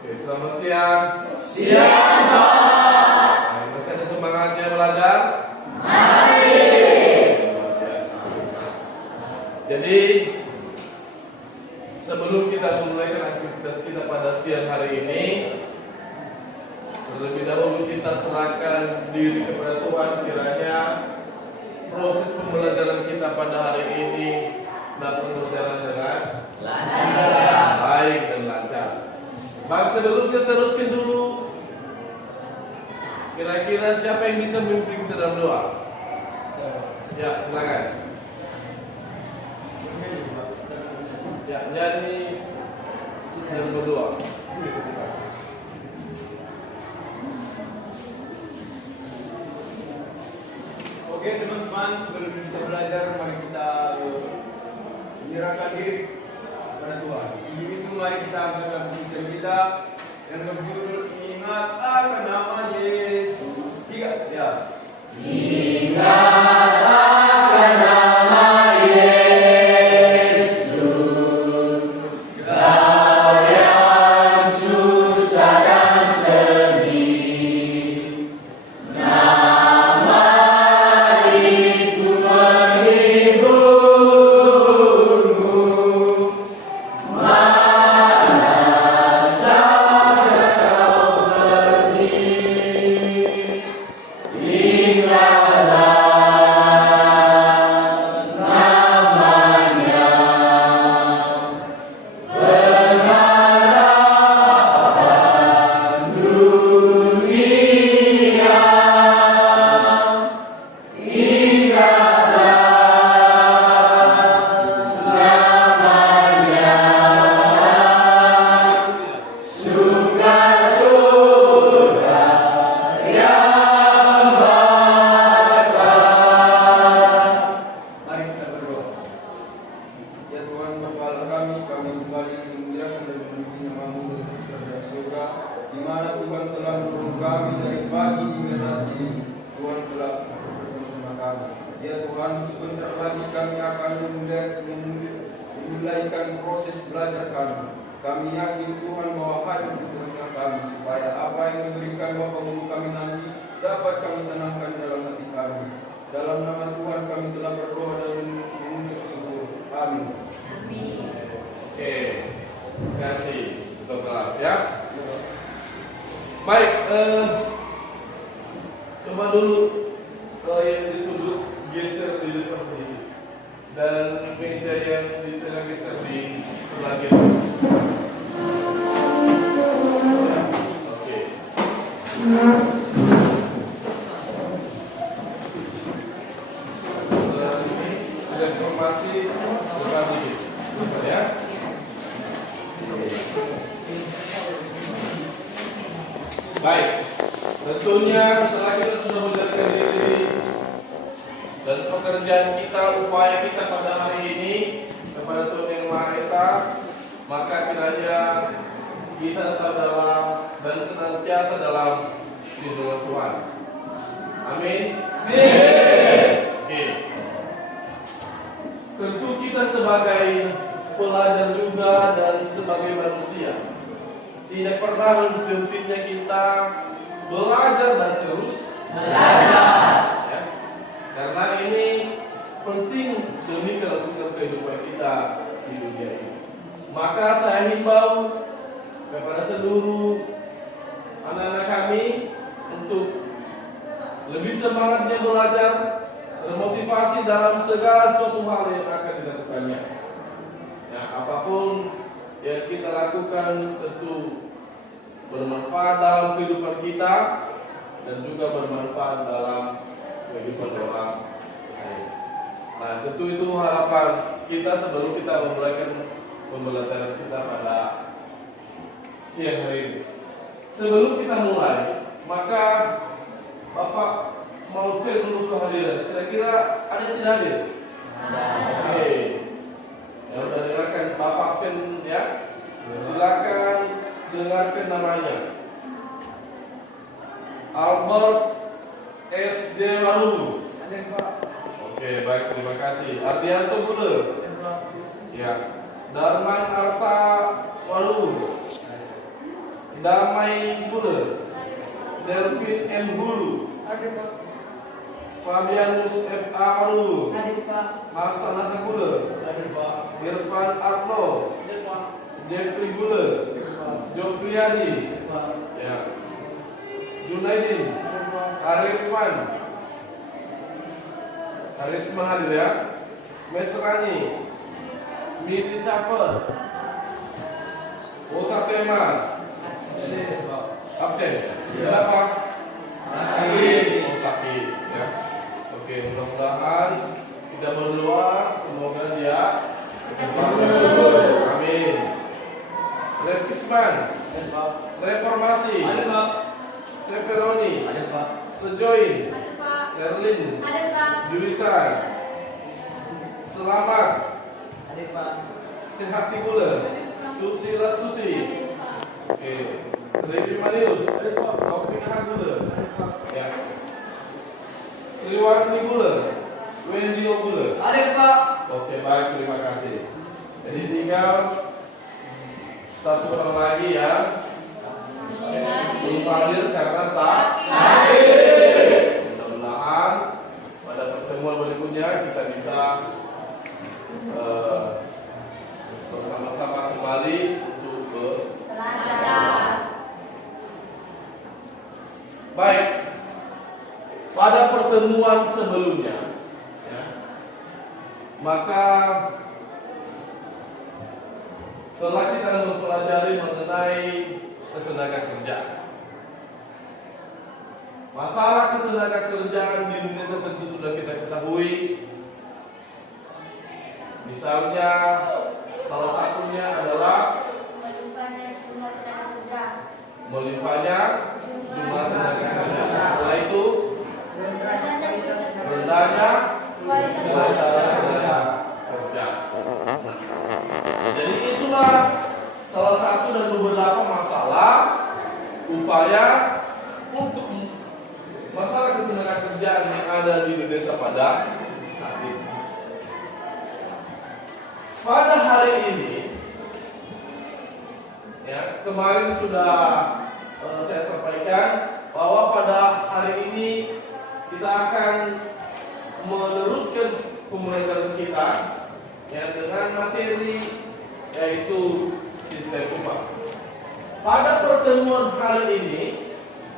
Oke, selamat siang. Siang, Pak. Masih ada semangatnya belajar? Masih. Jadi sebelum kita memulai aktivitas kita pada siang hari ini, terlebih dahulu kita serahkan diri kepada Tuhan, kiranya proses pembelajaran kita pada hari ini dapat berjalan dengan Lancar. baik dan lancar. Baik, sebelum kita teruskan dulu, kira-kira siapa yang bisa memimpin kita dalam doa? Ya, silakan. Ya, nyanyi dan berdoa. Oke teman-teman, sebelum kita belajar, mari kita menyerahkan diri kepada Tuhan. Ini itu mari kita angkat pujian kita yang berjudul Ingat akan nama Yesus. 3 ya. Ingat akan nama Yesus, Kau yang susah dan sedih. Nama itu menghiburmu. Mana saja kau pergi, ingatlah namanya. Pengharapan dunia, ingatlah namanya. Surga surga yang bakal. Mari kita berdoa. Ya Tuhan Bapa kami kembali memuliakan dan memuji namamu dari surga, di mana Tuhan telah menolong kami dari pagi hingga saat ini. Tuhan telah bersama-sama kami. Ya Tuhan, sebentar lagi kami akan memulaikan proses belajar kami. Kami yakin Tuhan bahwa hadir di tengah kami, supaya apa yang diberikan Bapa guru kami nanti dapat kami tanamkan dalam hati kami. Dalam nama Tuhan kami telah berdoa dan mengucap syukur. Amin. Oke, terima kasih untuk kelas ya. Baik, coba dulu yang di sudut geser di depan sedikit, dan meja yang di tengah geser di sebelah kiri. Ya, oke. Setelah ini sudah informasi depan sedikit, ya. Baik, tentunya setelah kita sudah menjalankan diri dan pekerjaan kita, upaya kita pada hari ini kepada Tuhan Yang Maha Esa, maka kiranya kita tetap dalam dan senantiasa dalam lindungan Tuhan. Amin. Oke. Tentu kita sebagai pelajar juga dan sebagai manusia tidak pernah henti-hentinya kita belajar dan terus Belajar. ya. Karena ini penting demi kelangsungan kehidupan kita di dunia ini. Maka saya himbau kepada seluruh anak-anak kami untuk lebih semangatnya belajar, termotivasi dalam segala suatu hal yang akan dilakukannya. Ya, apapun yang kita lakukan tentu bermanfaat dalam kehidupan kita dan juga bermanfaat dalam kehidupan orang lain. Nah, tentu itu harapan kita sebelum kita memulaikan pembelajaran kita pada siang hari ini. Sebelum kita mulai, maka Bapak mau cek dulu kehadiran. Kira-kira ada yang tidak hadir? Oke. Yang sudah dengarkan Bapak Fen ya, silakan dengarkan namanya. Albert S. J. Walu. Oke, baik, terima kasih. Ardianto Gude. Ya. Darman Arta Walu. Damai Buller, Delvin M. Hulu, Fabianus F. Amaru, Hasanah Buller, Irfan Arno, Jeffrey Buller, Jopriyadi, ya, Junaidin, Harisman hadir ya, Mesrani, Miri Cafer, Wota Teman, absen. Kenapa? Sakit. Ya. Oke, mudah-mudahan kita berdoa semoga dia sembuh. Amin. Revisman, Reformasi, Severoni, Sejoin, Serlin, Jurita, Selamat, Sehati Bulan, Susi Lastuti, oke, Revi Manius, Taufik Bulan, ya, Triwarni Bulan, Wendio Bulan. Oke, baik, terima kasih. Jadi tinggal satu orang lagi ya, belum hadir karena sakit. Mudah-mudahan pada pertemuan berikutnya kita bisa bersama-sama kembali untuk belajar. Baik, pada pertemuan sebelumnya, ya, maka telah kita mempelajari mengenai ketenaga kerjaan. Masalah ketenaga kerjaan di Indonesia tentu sudah kita ketahui. Misalnya salah satunya adalah melimpahnya jumlah tenaga kerja. Setelah itu rendahnya kualitas tenaga kerja. Jadi itulah salah satu dan beberapa masalah upaya untuk masalah ketenaga kerjaan yang ada di Indonesia pada saat ini. Pada hari ini, ya, kemarin sudah saya sampaikan bahwa pada hari ini kita akan meneruskan pembelajaran kita, ya, dengan materi yaitu sistem upah. Pada pertemuan hari ini,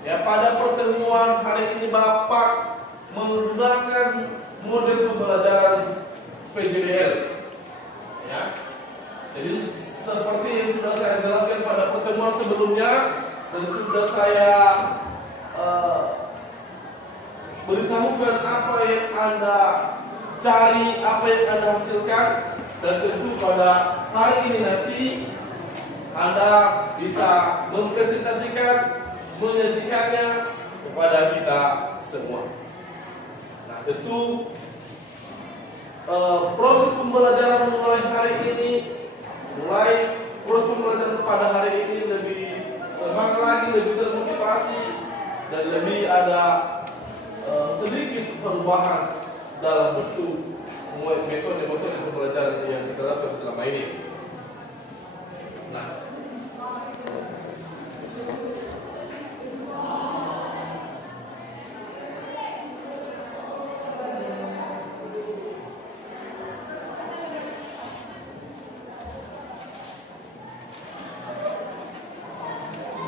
ya, pada pertemuan hari ini Bapak menggunakan model pembelajaran PJDL. Ya. Jadi seperti yang sudah saya jelaskan pada pertemuan sebelumnya dan sudah saya beritahukan apa yang Anda cari, apa yang Anda hasilkan, dan tentu pada hari ini nanti Anda bisa mempresentasikan, menyajikannya kepada kita semua. Nah, tentu proses pembelajaran mulai hari ini, proses pembelajaran pada hari ini lebih semangat lagi, lebih termotivasi, dan lebih ada sedikit perubahan dalam bentuk metode pembelajaran yang kita lakukan selama ini. Nah,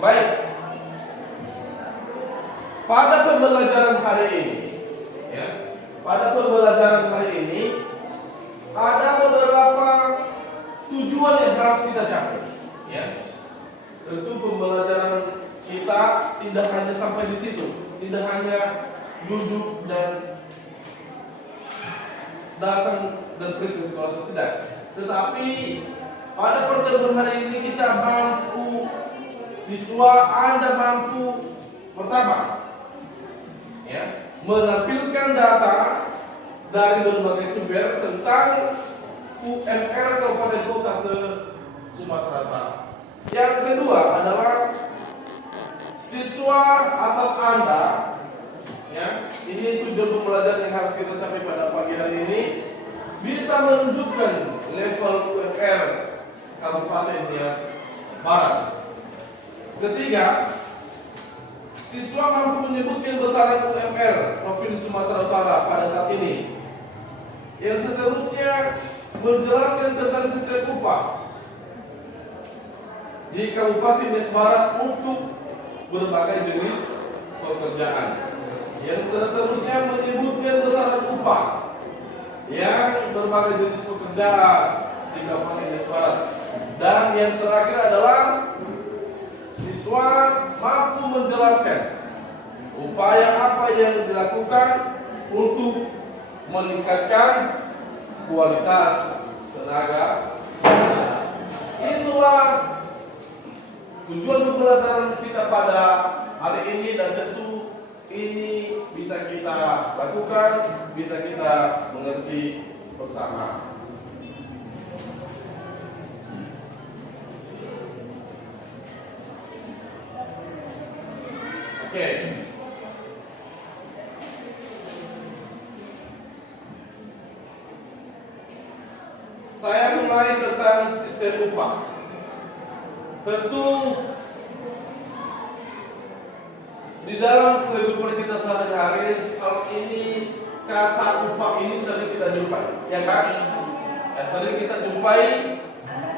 baik, pada pembelajaran hari ini, ya, pada pembelajaran hari ini ada beberapa tujuan yang harus kita capai. Ya, tentu pembelajaran kita tidak hanya sampai di situ, tidak hanya duduk dan datang dan pergi ke sekolah, tidak. Tetapi pada pertemuan hari ini kita mampu, siswa Anda mampu pertama, ya, menampilkan data dari berbagai sumber tentang UMR Kabupaten Kota Sumatera Barat. Yang kedua adalah siswa atau Anda, ya, ini tujuan pembelajaran yang harus kita capai pada pagi hari ini, bisa menunjukkan level UMR Kabupaten Nias Barat. Ketiga, siswa mampu menyebutkan besaran UMR Provinsi Sumatera Utara pada saat ini. Yang seterusnya menjelaskan tentang sistem upah di Kabupaten Nias Barat untuk berbagai jenis pekerjaan. Yang seterusnya menyebutkan besaran upah yang berbagai jenis pekerjaan di Kabupaten Nias Barat. Dan yang terakhir adalah siswa mampu menjelaskan upaya apa yang dilakukan untuk meningkatkan kualitas tenaga. Itulah tujuan pembelajaran kita pada hari ini, dan tentu ini bisa kita lakukan, bisa kita mengerti bersama. Oke. Saya mulai tentang sistem upah. Tentu di dalam kehidupan kita sehari-hari, hal ini, kata upah ini sering kita jumpai, ya kan? Sering kita jumpai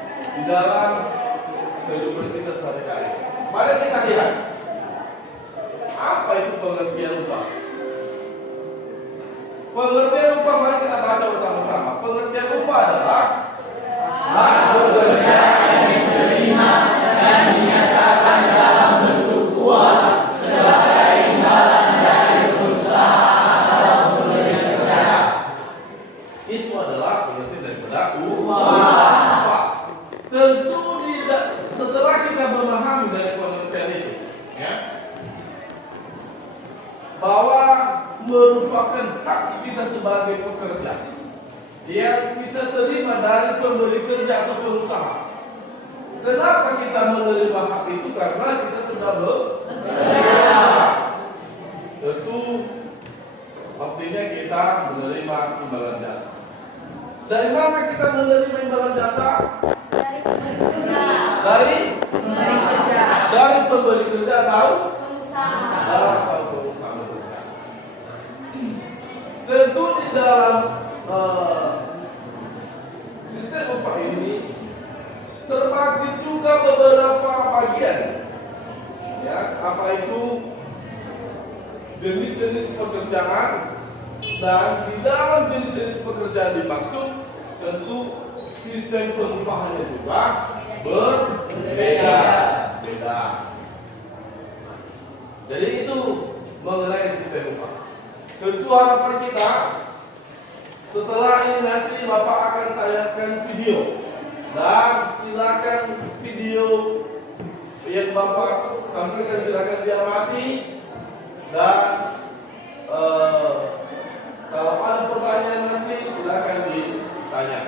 di dalam kehidupan kita sehari-hari. Mari kita lihat apa itu pengertian upah. Pengertian upah, mari kita baca bersama-sama. Pengertian upah adalah hak bekerja yang diterima dan dinyatakan dalam bentuk uang sebagai imbalan dari perusahaan atau pemberi kerja. Itu adalah pengertian daripada upah. Tentu setelah kita memahami dari pengertian itu, ya, bahwa merupakan hak kita sebagai pekerja yang kita terima dari pemberi kerja atau pengusaha. Kenapa kita menerima hak itu? Karena kita sudah bekerja. Tentu pastinya kita menerima imbalan jasa. Dari mana kita menerima imbalan jasa? Dari pemberi kerja. Dari Pemberi kerja. dari pemberi kerja atau Pengusaha. Tentu di dalam sistem upah ini terbagi juga beberapa bagian, ya, apa itu jenis-jenis pekerjaan, dan di dalam jenis-jenis pekerjaan dimaksud tentu sistem pengupahannya juga berbeda. Jadi itu mengenai sistem upah. Tentu harapan kita setelah ini nanti Bapak akan tayangkan video, dan silakan video yang Bapak tampilkan silakan diamati, dan kalau ada pertanyaan nanti silakan ditanya.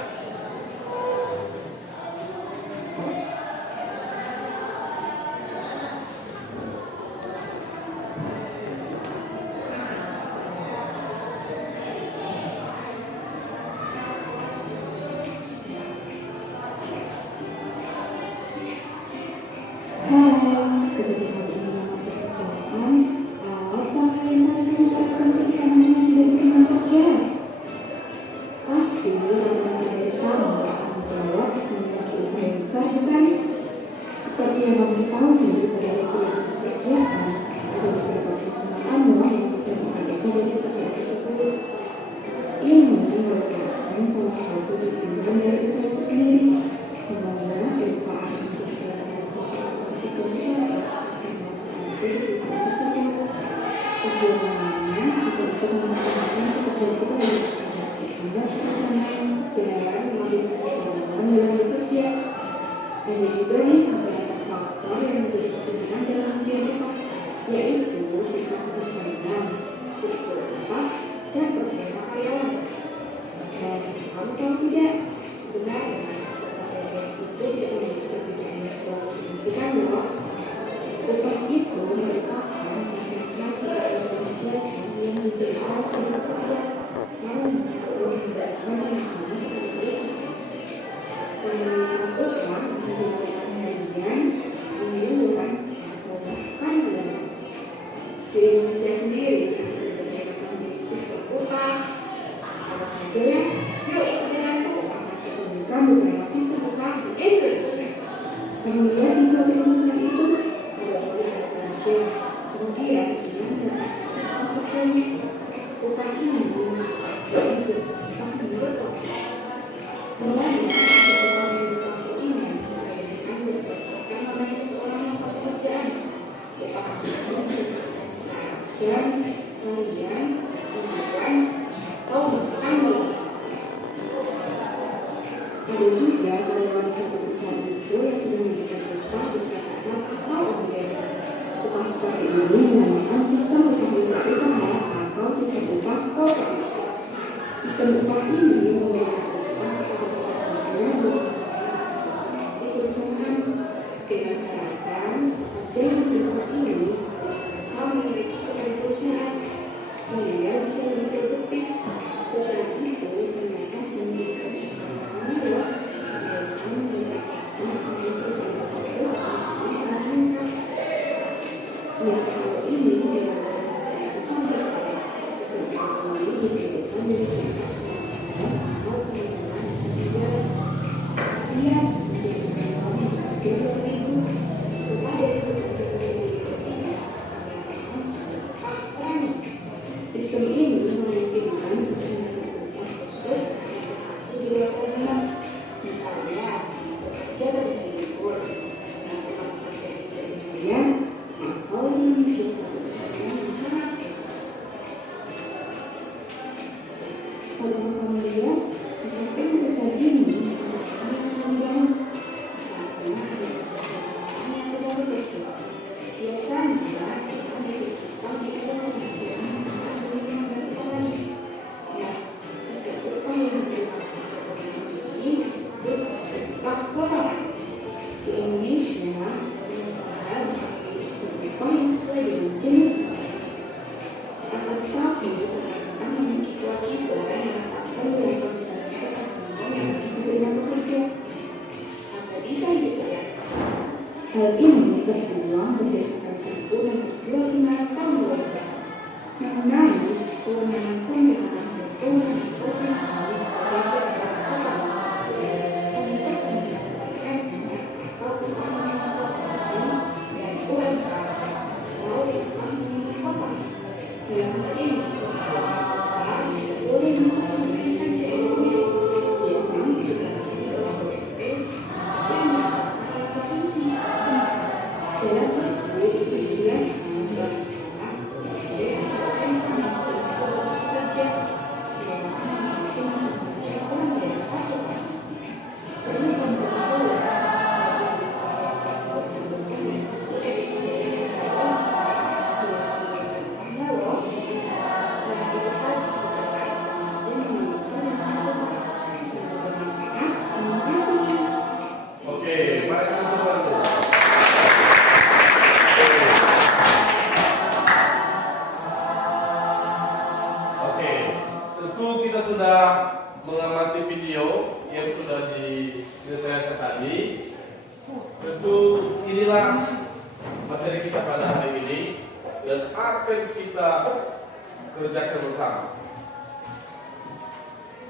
Jadi suatu urusan itu tidak boleh terjadi. Kemudian bukan ini itu tapi menurut mulai seorang yang ini diambil berdasarkan namanya seorang yang pekerjaan dan kemudian tanggal. Ada juga kalau satu perusahaan itu yang sudah menjadi utang berdasarkan atau obligasi. Utang seperti ini dinamakan sistem utang usaha atau sistem utang koperasi. Sistem utang ini menggunakan utang kepada si perusahaan dengan harapan agar utang ini sama memiliki kepada perusahaan sehingga bisa lebih produktif. Perusahaan itu ternyata sendiri. Sistem ini memungkinkan misalnya jalan libur kemudian atau bisa kalau kemudian misalkan usaha ini di Indonesia, usaha paling sesuai dengan jenis akan tetapi akan memiliki kewajiban yang akan dilakukan secara yang menerima pekerja agar bisa dibayar. Hal ini tertuang berdasarkan Peraturan 25 tahun 2000 mengenai kewenangan pemerintahan dan kewenangan provinsi sebagai mengamati video yang sudah diselesaikan tadi. Tentu inilah materi kita pada hari ini dan akan kita kerjakan bersama.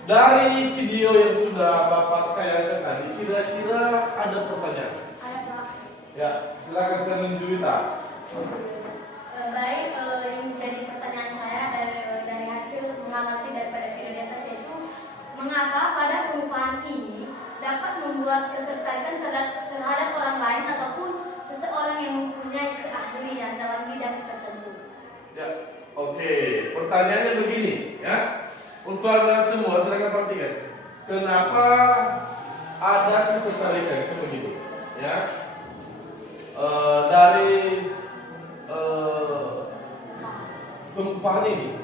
Dari video yang sudah Bapak tayangkan tadi, kira-kira ada pertanyaan? Ada, Pak. Ya, silakan Serlin Juwita. Baik, yang menjadi pertanyaan saya dari hasil mengamati daripada video di atas yaitu mengapa pada pengupahan ini dapat membuat ketertarikan terhadap orang lain ataupun seseorang yang mempunyai keahlian dalam bidang tertentu. Ya, oke. Pertanyaannya begini, ya. Untuk anda semua, silakan perhatikan. Kenapa ada ketertarikan itu begitu? Ya, dari pengupahan ini,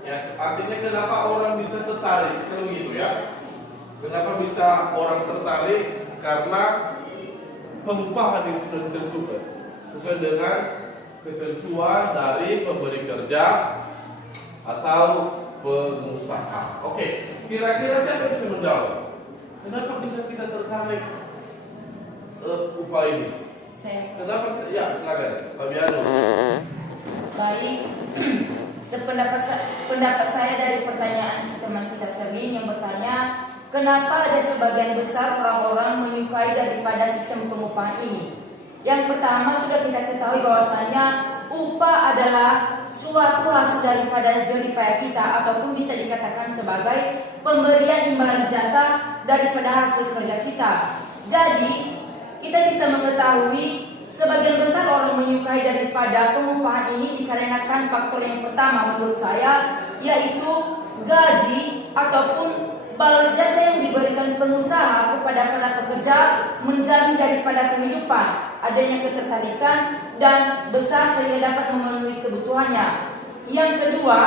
ya, artinya kenapa orang bisa tertarik kalau begitu ya? Kenapa bisa orang tertarik? Karena pengupahan yang sudah ditentukan sesuai dengan ketentuan dari pemberi kerja atau pengusaha. Oke, kira-kira siapa bisa menjawab? Kenapa bisa kita tertarik upah ini? Saya. Kenapa? Ya, silakan, Fabiano. Baik, pendapat saya dari pertanyaan si teman kita Serlin yang bertanya kenapa ada sebagian besar orang-orang menyukai daripada sistem pengupahan ini? Yang pertama, sudah kita ketahui bahwasannya upah adalah suatu hasil daripada jerih payah kita, ataupun bisa dikatakan sebagai pemberian imbalan jasa daripada hasil kerja kita. Jadi kita bisa mengetahui sebagian besar orang menyukai daripada pengupahan ini dikarenakan faktor yang pertama menurut saya, yaitu gaji ataupun balas jasa yang diberikan pengusaha kepada para pekerja menjamin daripada kehidupan, adanya ketertarikan dan besar sehingga dapat memenuhi kebutuhannya. Yang kedua,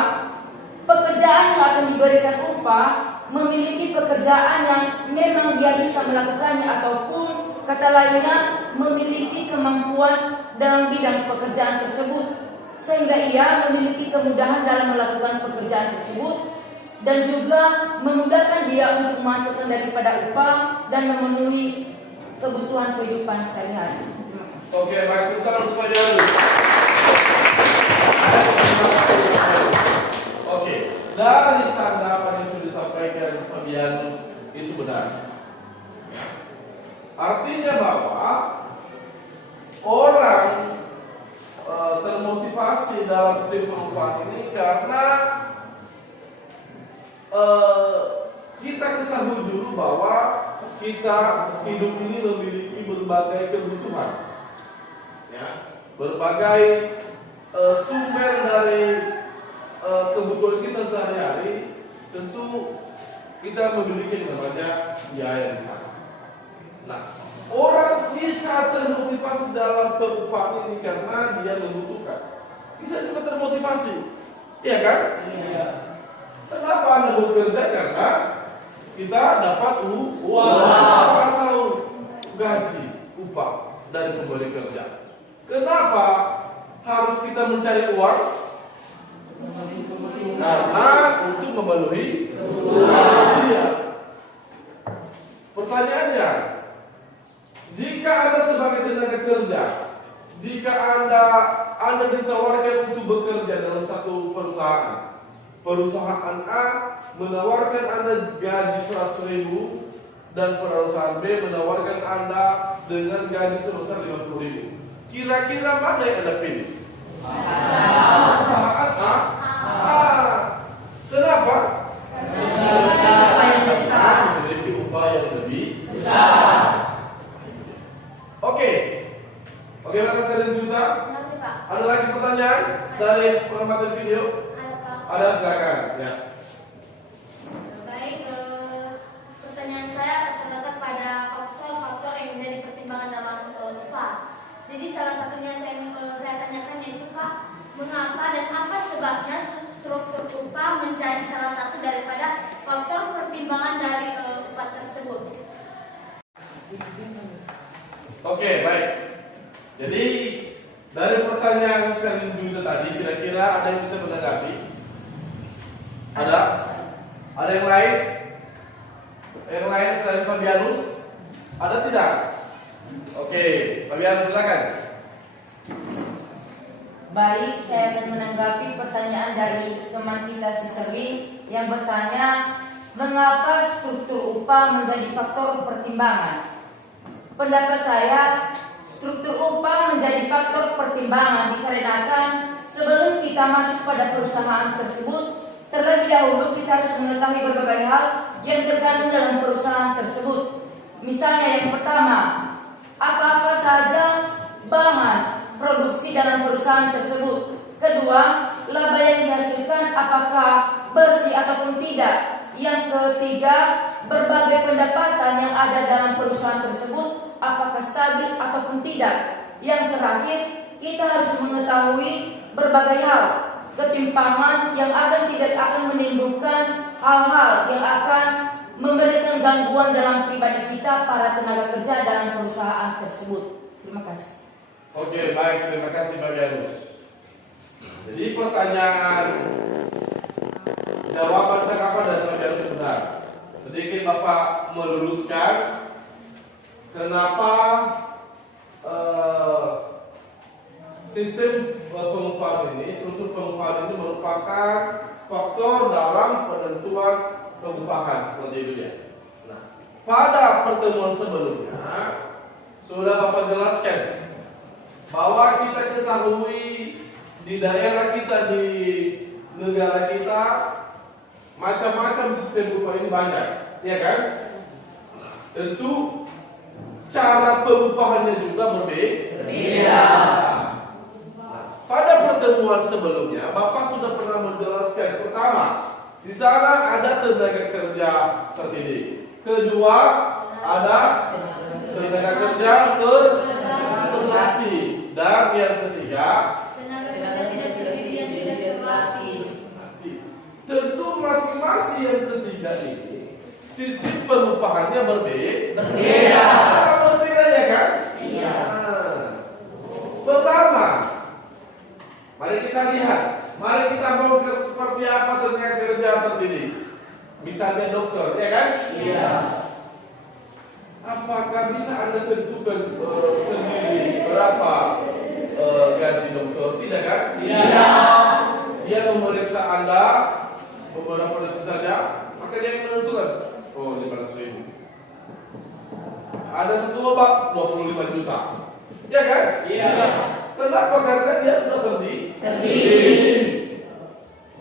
pekerjaan yang akan diberikan upah memiliki pekerjaan yang memang dia bisa melakukannya, ataupun kata lainnya memiliki kemampuan dalam bidang pekerjaan tersebut, sehingga ia memiliki kemudahan dalam melakukan pekerjaan tersebut, dan juga memudahkan dia untuk menghasilkan daripada upah dan memenuhi kebutuhan kehidupan sehari-hari. Oke, baik, kita langsung saja dulu. Oke, dari tanggapan yang sudah disampaikan Fabianus itu benar. Ya. Artinya bahwa orang termotivasi dalam sistem pengupahan ini karena kita ketahui dulu bahwa kita hidup ini memiliki berbagai kebutuhan, ya, berbagai sumber dari kebutuhan kita sehari-hari. Tentu kita memiliki namanya biaya di sana. Nah, orang bisa termotivasi dalam pengupahan ini karena dia membutuhkan. Bisa juga termotivasi, iya kan? Iya. Kenapa Anda bekerja? Karena kita dapat uang atau gaji, upah dari pemberi kerja. Kenapa harus kita mencari uang? Karena untuk memenuhi kebutuhan dia. Pertanyaannya, jika Anda sebagai tenaga kerja, jika Anda ditawarkan untuk bekerja dalam satu perusahaan, perusahaan A menawarkan Anda gaji 100.000 dan perusahaan B menawarkan Anda dengan gaji sebesar 50.000. Kira-kira mana yang Anda pilih? Perusahaan A. Kenapa? Memiliki upah yang lebih besar. Oke, bagaimana saya cerita? Ada lagi pertanyaan dari pengamatan video? Ada, silakan. Ya. Baik, pertanyaan saya terdapat pada faktor-faktor yang menjadi pertimbangan dalam upah. Jadi salah satunya saya tanyakan yaitu Pak, mengapa dan apa sebabnya struktur upah menjadi salah satu daripada faktor pertimbangan dari upah tersebut? Oke, baik. Jadi dari pertanyaan Serlin Juda tadi, kira-kira ada yang bisa menanggapi? Ada? Ada yang lain? Yang lain selain Fabianus? Ada tidak? Oke, Fabianus silakan. Baik, saya akan menanggapi pertanyaan dari teman kita si Serlin yang bertanya, mengapa struktur upah menjadi faktor pertimbangan? Pendapat saya, struktur upah menjadi faktor pertimbangan dikarenakan sebelum kita masuk pada perusahaan tersebut, terlebih dahulu kita harus mengetahui berbagai hal yang terkandung dalam perusahaan tersebut. Misalnya yang pertama, apa-apa saja bahan produksi dalam perusahaan tersebut. Kedua, laba yang dihasilkan apakah bersih ataupun tidak. Yang ketiga, berbagai pendapatan yang ada dalam perusahaan tersebut apakah stabil ataupun tidak. Yang terakhir, kita harus mengetahui berbagai hal, ketimpangan yang tidak akan menimbulkan hal-hal yang akan memberikan gangguan dalam pribadi kita para tenaga kerja dalam perusahaan tersebut. Terima kasih. Oke, baik, terima kasih Fabianus. Jadi pertanyaan jawaban tanggapan dari Fabianus benar. Sedikit Bapak meluruskan kenapa sistem pengupahan ini, struktur pengupahan ini merupakan faktor dalam penentuan pengupahan seperti itu ya. pada pertemuan sebelumnya sudah Bapak jelaskan bahwa kita ketahui di daerah kita, di negara kita, macam-macam sistem upah ini banyak, ya kan? Tentu cara pengupahannya juga berbeda. Pada pertemuan sebelumnya, Bapak sudah pernah menjelaskan pertama, di sana ada tenaga kerja terdidik. Kedua, ada tenaga kerja terlatih. Dan yang ketiga, Tenaga kerja tidak terdidik yang tidak terlatih. tentu masing-masing yang ketiga ini sistem pengupahannya berbeda. Berbeda ya kan? Iya. Nah, pertama, mari kita lihat. Mari kita mau seperti apa tenaga kerja terdidik. Misalnya dokter, ya kan? Iya. Apakah bisa Anda tentukan sendiri berapa gaji dokter? Tidak kan? Iya. Dia memeriksa Anda beberapa detik saja, maka dia yang menentukan. Oh, 500.000. Ada satu obat 25 juta. Ya kan? Iya. Kenapa? Karena dia sudah Terdidik.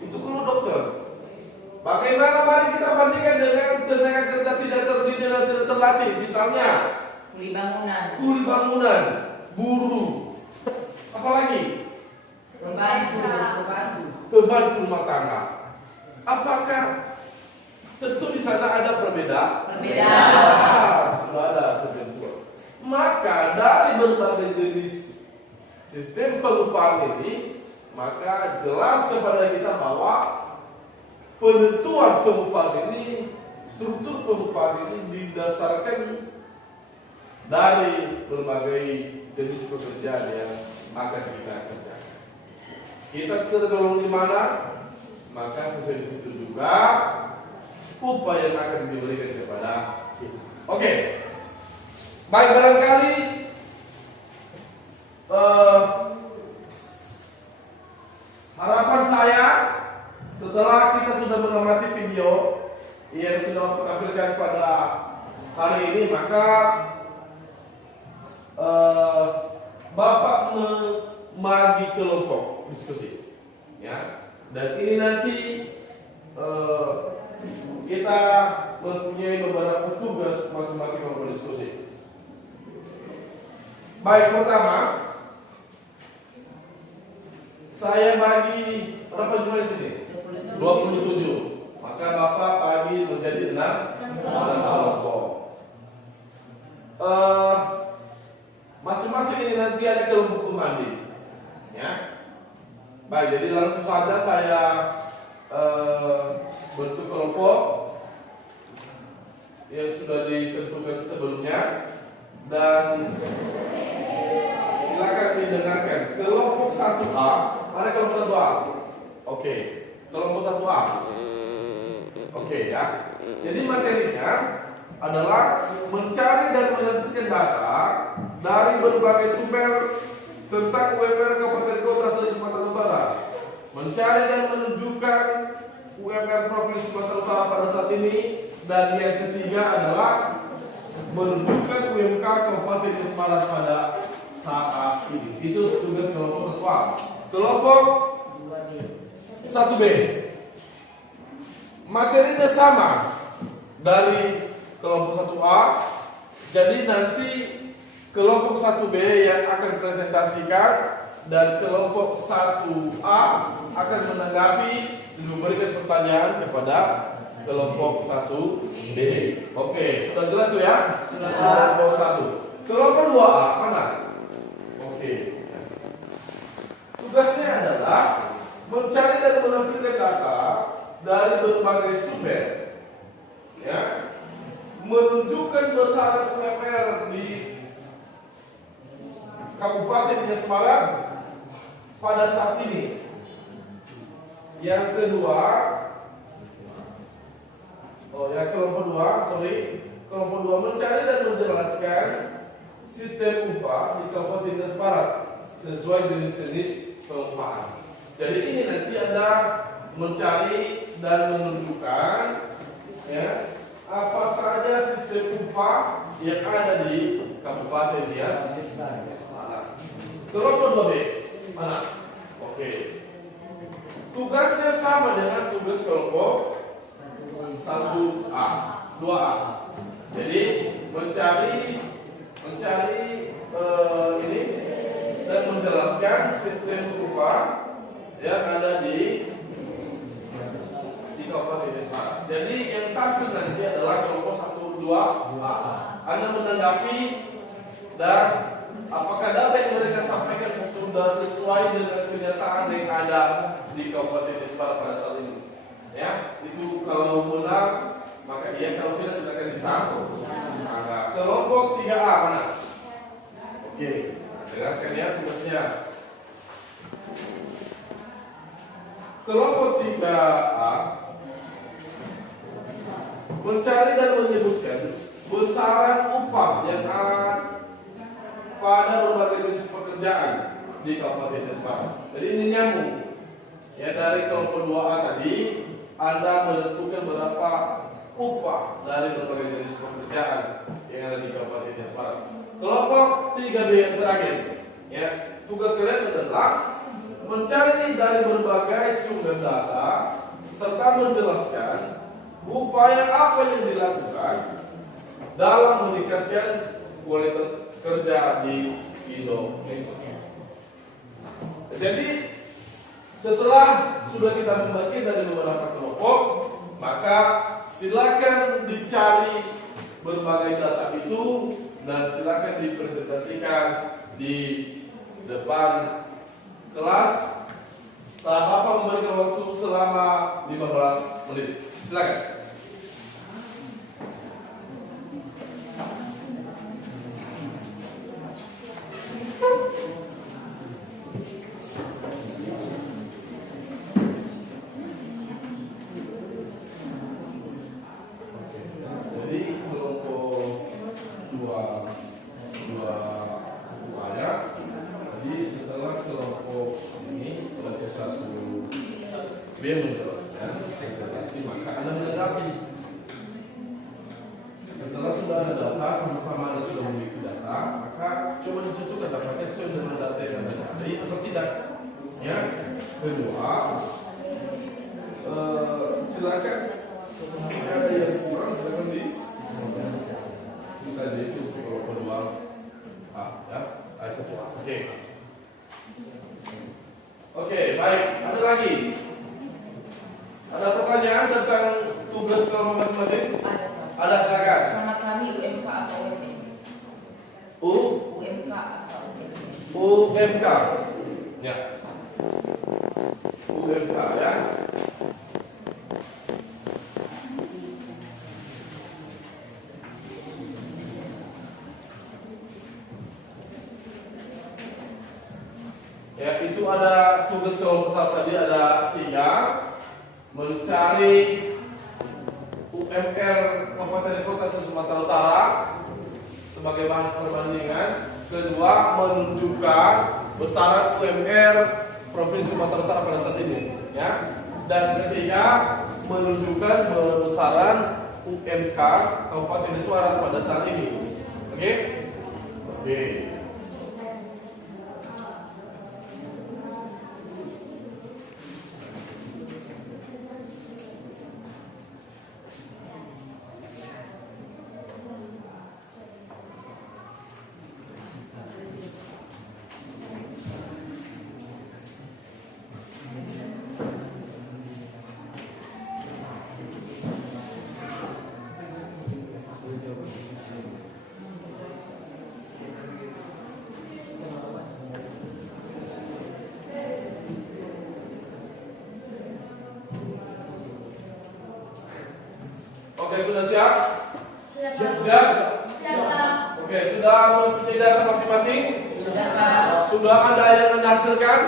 Itu kalau dokter. Bagaimana mari kita bandingkan dengan tenaga kerja tidak terdidik dan tidak terlatih? Misalnya Kuli bangunan. kuli bangunan, buruh, apalagi pembantu rumah tangga. Apakah tentu di sana ada perbedaan? Sudah ada ketentuan. Maka dari berbagai jenis sistem pengupahan ini, maka jelas kepada kita bahwa penentuan pengupahan ini, struktur pengupahan ini didasarkan dari berbagai jenis pekerjaan yang akan kita kerjakan. Kita tergolong di mana, maka sesuai di situ juga upah yang akan diberikan kepada kita. Oke. Baik, barangkali harapan saya setelah kita sudah mengamati video yang sudah tampilkan pada hari ini, maka Bapak membagi kelompok diskusi, ya. Dan ini nanti kita mempunyai beberapa tugas masing-masing kelompok diskusi. Baik, pertama saya bagi berapa jumlah di sini? 27. Maka Bapak bagi menjadi 6 kelompok. Masing-masing ini nanti ada kelompok pembanding, ya. Baik, jadi langsung saja saya bentuk kelompok yang sudah ditentukan sebelumnya dan silakan didengarkan. Kelompok 1A, mana kelompok 1A? Oke, kelompok 1A. Oke ya. Jadi materinya adalah mencari dan menentukan data dari berbagai sumber tentang UMR Kabupaten Kota Sumatera Utara. Mencari dan menunjukkan UMR Provinsi Sumatera Utara pada saat ini. Dan yang ketiga adalah menunjukkan UMK Kabupaten Semarang pada saat ini. Itu tugas kelompok 1A. Kelompok 1B, materinya sama dari kelompok 1A. Jadi nanti kelompok 1B yang akan presentasikan dan kelompok 1A akan menanggapi dan memberikan pertanyaan kepada kelompok 1B. Oke, sudah jelas tuh ya? Kelompok 1. Kelompok 2A mana? Oke. Tugasnya adalah mencari dan menampilkan data dari berbagai sumber, ya, menunjukkan besaran UMR di Kabupaten Semarang pada saat ini. Yang kedua, kelompok 2 mencari dan menjelaskan sistem upah di Kabupaten Semarang sesuai jenis-jenis pengupahan. Jadi ini nanti Anda mencari dan menunjukkan, ya, apa saja sistem upah yang ada di Kabupaten Nias Selatan. Kelompok 2B mana? Oke. Tugasnya sama dengan tugas kelompok 1A, 2A. Jadi mencari ini dan menjelaskan sistem upah yang ada di Kabupaten Nias Selatan. Jadi yang tampil nanti adalah kelompok 1, 2A. Anda menanggapi dan apakah data yang mereka sampaikan sudah sesuai dengan kenyataan yang ada di Kabupaten Nias Selatan pada saat ini? Ya, itu kalau benar maka iya, kalau tidak silakan disangkut. Kelompok 3A mana? Oke, dengarkan ya tugasnya. Kelompok 3A mencari dan menyebutkan besaran upah yang ada pada berbagai jenis pekerjaan di Kabupaten Nias Selatan. Jadi ini nyambung. Ya, dari kelompok 2A tadi Anda menentukan berapa upah dari berbagai jenis pekerjaan yang ada di Kabupaten Nias Selatan. Kelompok 3B yang terakhir, ya, tugas kalian adalah mencari dari berbagai sumber data serta menjelaskan upaya apa yang dilakukan dalam meningkatkan kualitas kerja di Indonesia. Jadi setelah sudah kita membagi dari beberapa kelompok, maka silakan dicari berbagai data itu dan silakan dipresentasikan di depan kelas. Saat Bapak memberikan waktu selama 15 menit. Silakan. Jadi kelompok 2 ayat. Jadi setelah kelompok ini kelompok 1B menjelaskan interpretasi, maka Anda menanggapi. Setelah sudah ada data, sama-sama Anda sudah memiliki data, maka coba ditentukan dapatnya sesuai dengan data yang Anda cari atau tidak. Ya. Kedua, silakan jika ada yang kurang silakan di tadi itu kelompok 2A, ya. Oke, baik. Ada lagi? Ada pertanyaan tentang tugas kelompok masing-masing? Ada, silakan. Sama kami UMK atau UMK? UMK atau UMK. Ya. UMK ya. Ya, itu ada tugas kelompok tadi ada 3, mencari UMR Kabupaten Kota Sumatera Utara sebagai bahan perbandingan. Kedua, menunjukkan besaran UMR Provinsi Sumatera Utara pada saat ini, ya. Dan ketiga, menunjukkan besaran UMK Kabupaten Nias Selatan pada saat ini. Oke? Oke. Oke, sudah siap? Siap? Oke, sudah mempunyai data masing-masing? Sudah ada yang Anda hasilkan?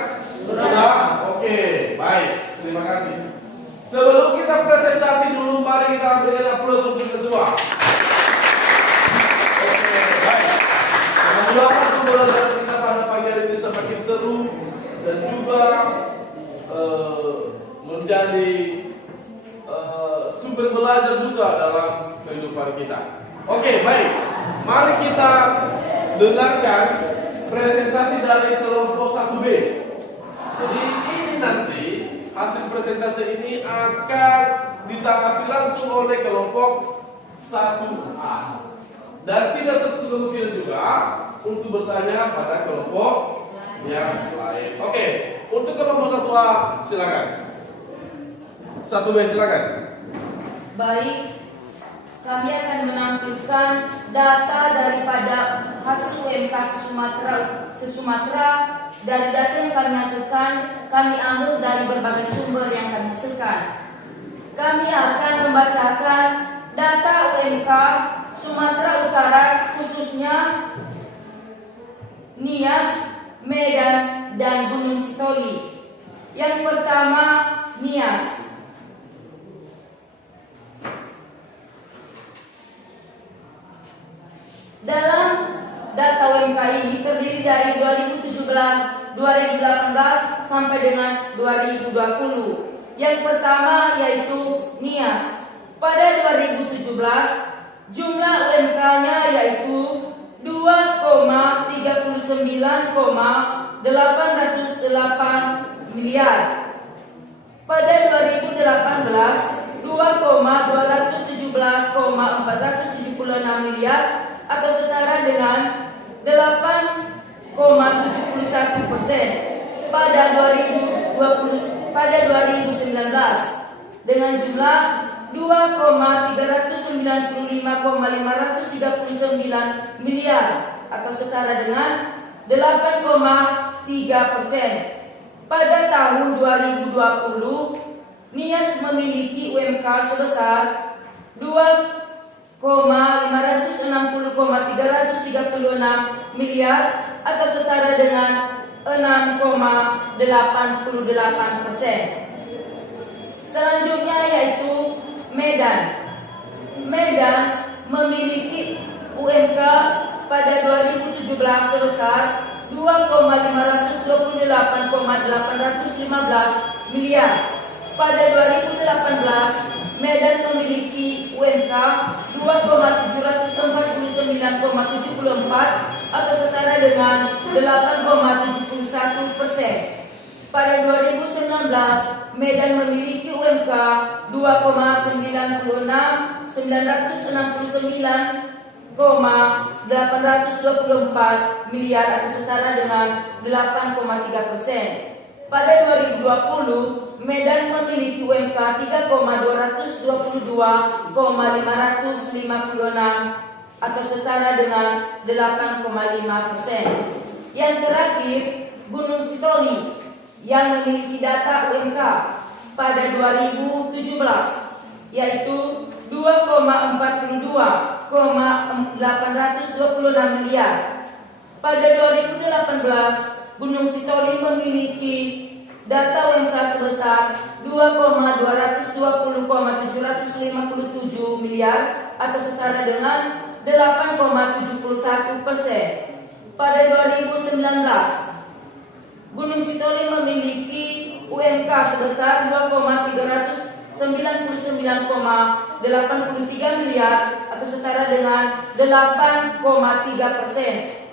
Sudah? Oke, baik. Terima kasih. Sebelum kita presentasi dulu, mari kita berikan aplaus untuk ketua. Oke, baik. Mudah-mudahan pembelajaran kita pada pagi hari ini semakin seru dan juga menjadi sumber belajar juga dalam kehidupan kita. Oke, baik. Mari kita dengarkan presentasi dari kelompok 1B. Jadi ini nanti hasil presentasi ini akan ditanggapi langsung oleh kelompok 1A. Dan tidak tertutup kemungkinan juga untuk bertanya pada kelompok yang lain. Oke, untuk kelompok 1A silakan. 1B silakan. Baik, kami akan menampilkan data daripada hasil UMK se-Sumatera. Dari data yang kami hasilkan, kami ambil dari berbagai sumber yang kami hasilkan. Kami akan membacakan data UMK Sumatera Utara, khususnya Nias, Medan, dan Gunung Sitoli. Yang pertama, Nias. Dalam data UMK ini terdiri dari 2017, 2018 sampai dengan 2020. Yang pertama yaitu Nias. Pada 2017 jumlah UMK-nya yaitu 2,39,808 miliar. Pada 2018 2,217,476 miliar atau setara dengan 8,71%. Pada 2019 dengan jumlah 2,395,539 miliar atau setara dengan 8,3%. Pada tahun 2020 Nias memiliki UMK sebesar 2,560,336 miliar atau setara dengan 6,88%. Selanjutnya yaitu Medan. Medan memiliki UMK pada 2017 sebesar 2,528,815 miliar. Pada 2018 Medan memiliki UMK 2,749,74 atau setara dengan 8,71%. Pada 2019 Medan memiliki UMK 2,969,824 miliar atau setara dengan 8,3%. Pada 2020 Medan memiliki UMK 3,222,556 atau setara dengan 8,5%. Yang terakhir Gunung Sitoli yang memiliki data UMK pada 2017 yaitu 2,42,826 miliar. Pada 2018 Gunung Sitoli memiliki data UMK sebesar 2,220,757 miliar atau setara dengan 8,71%. Pada 2019 Gunung Sitoli memiliki UMK sebesar 2,399,83 miliar atau setara dengan 8,3%.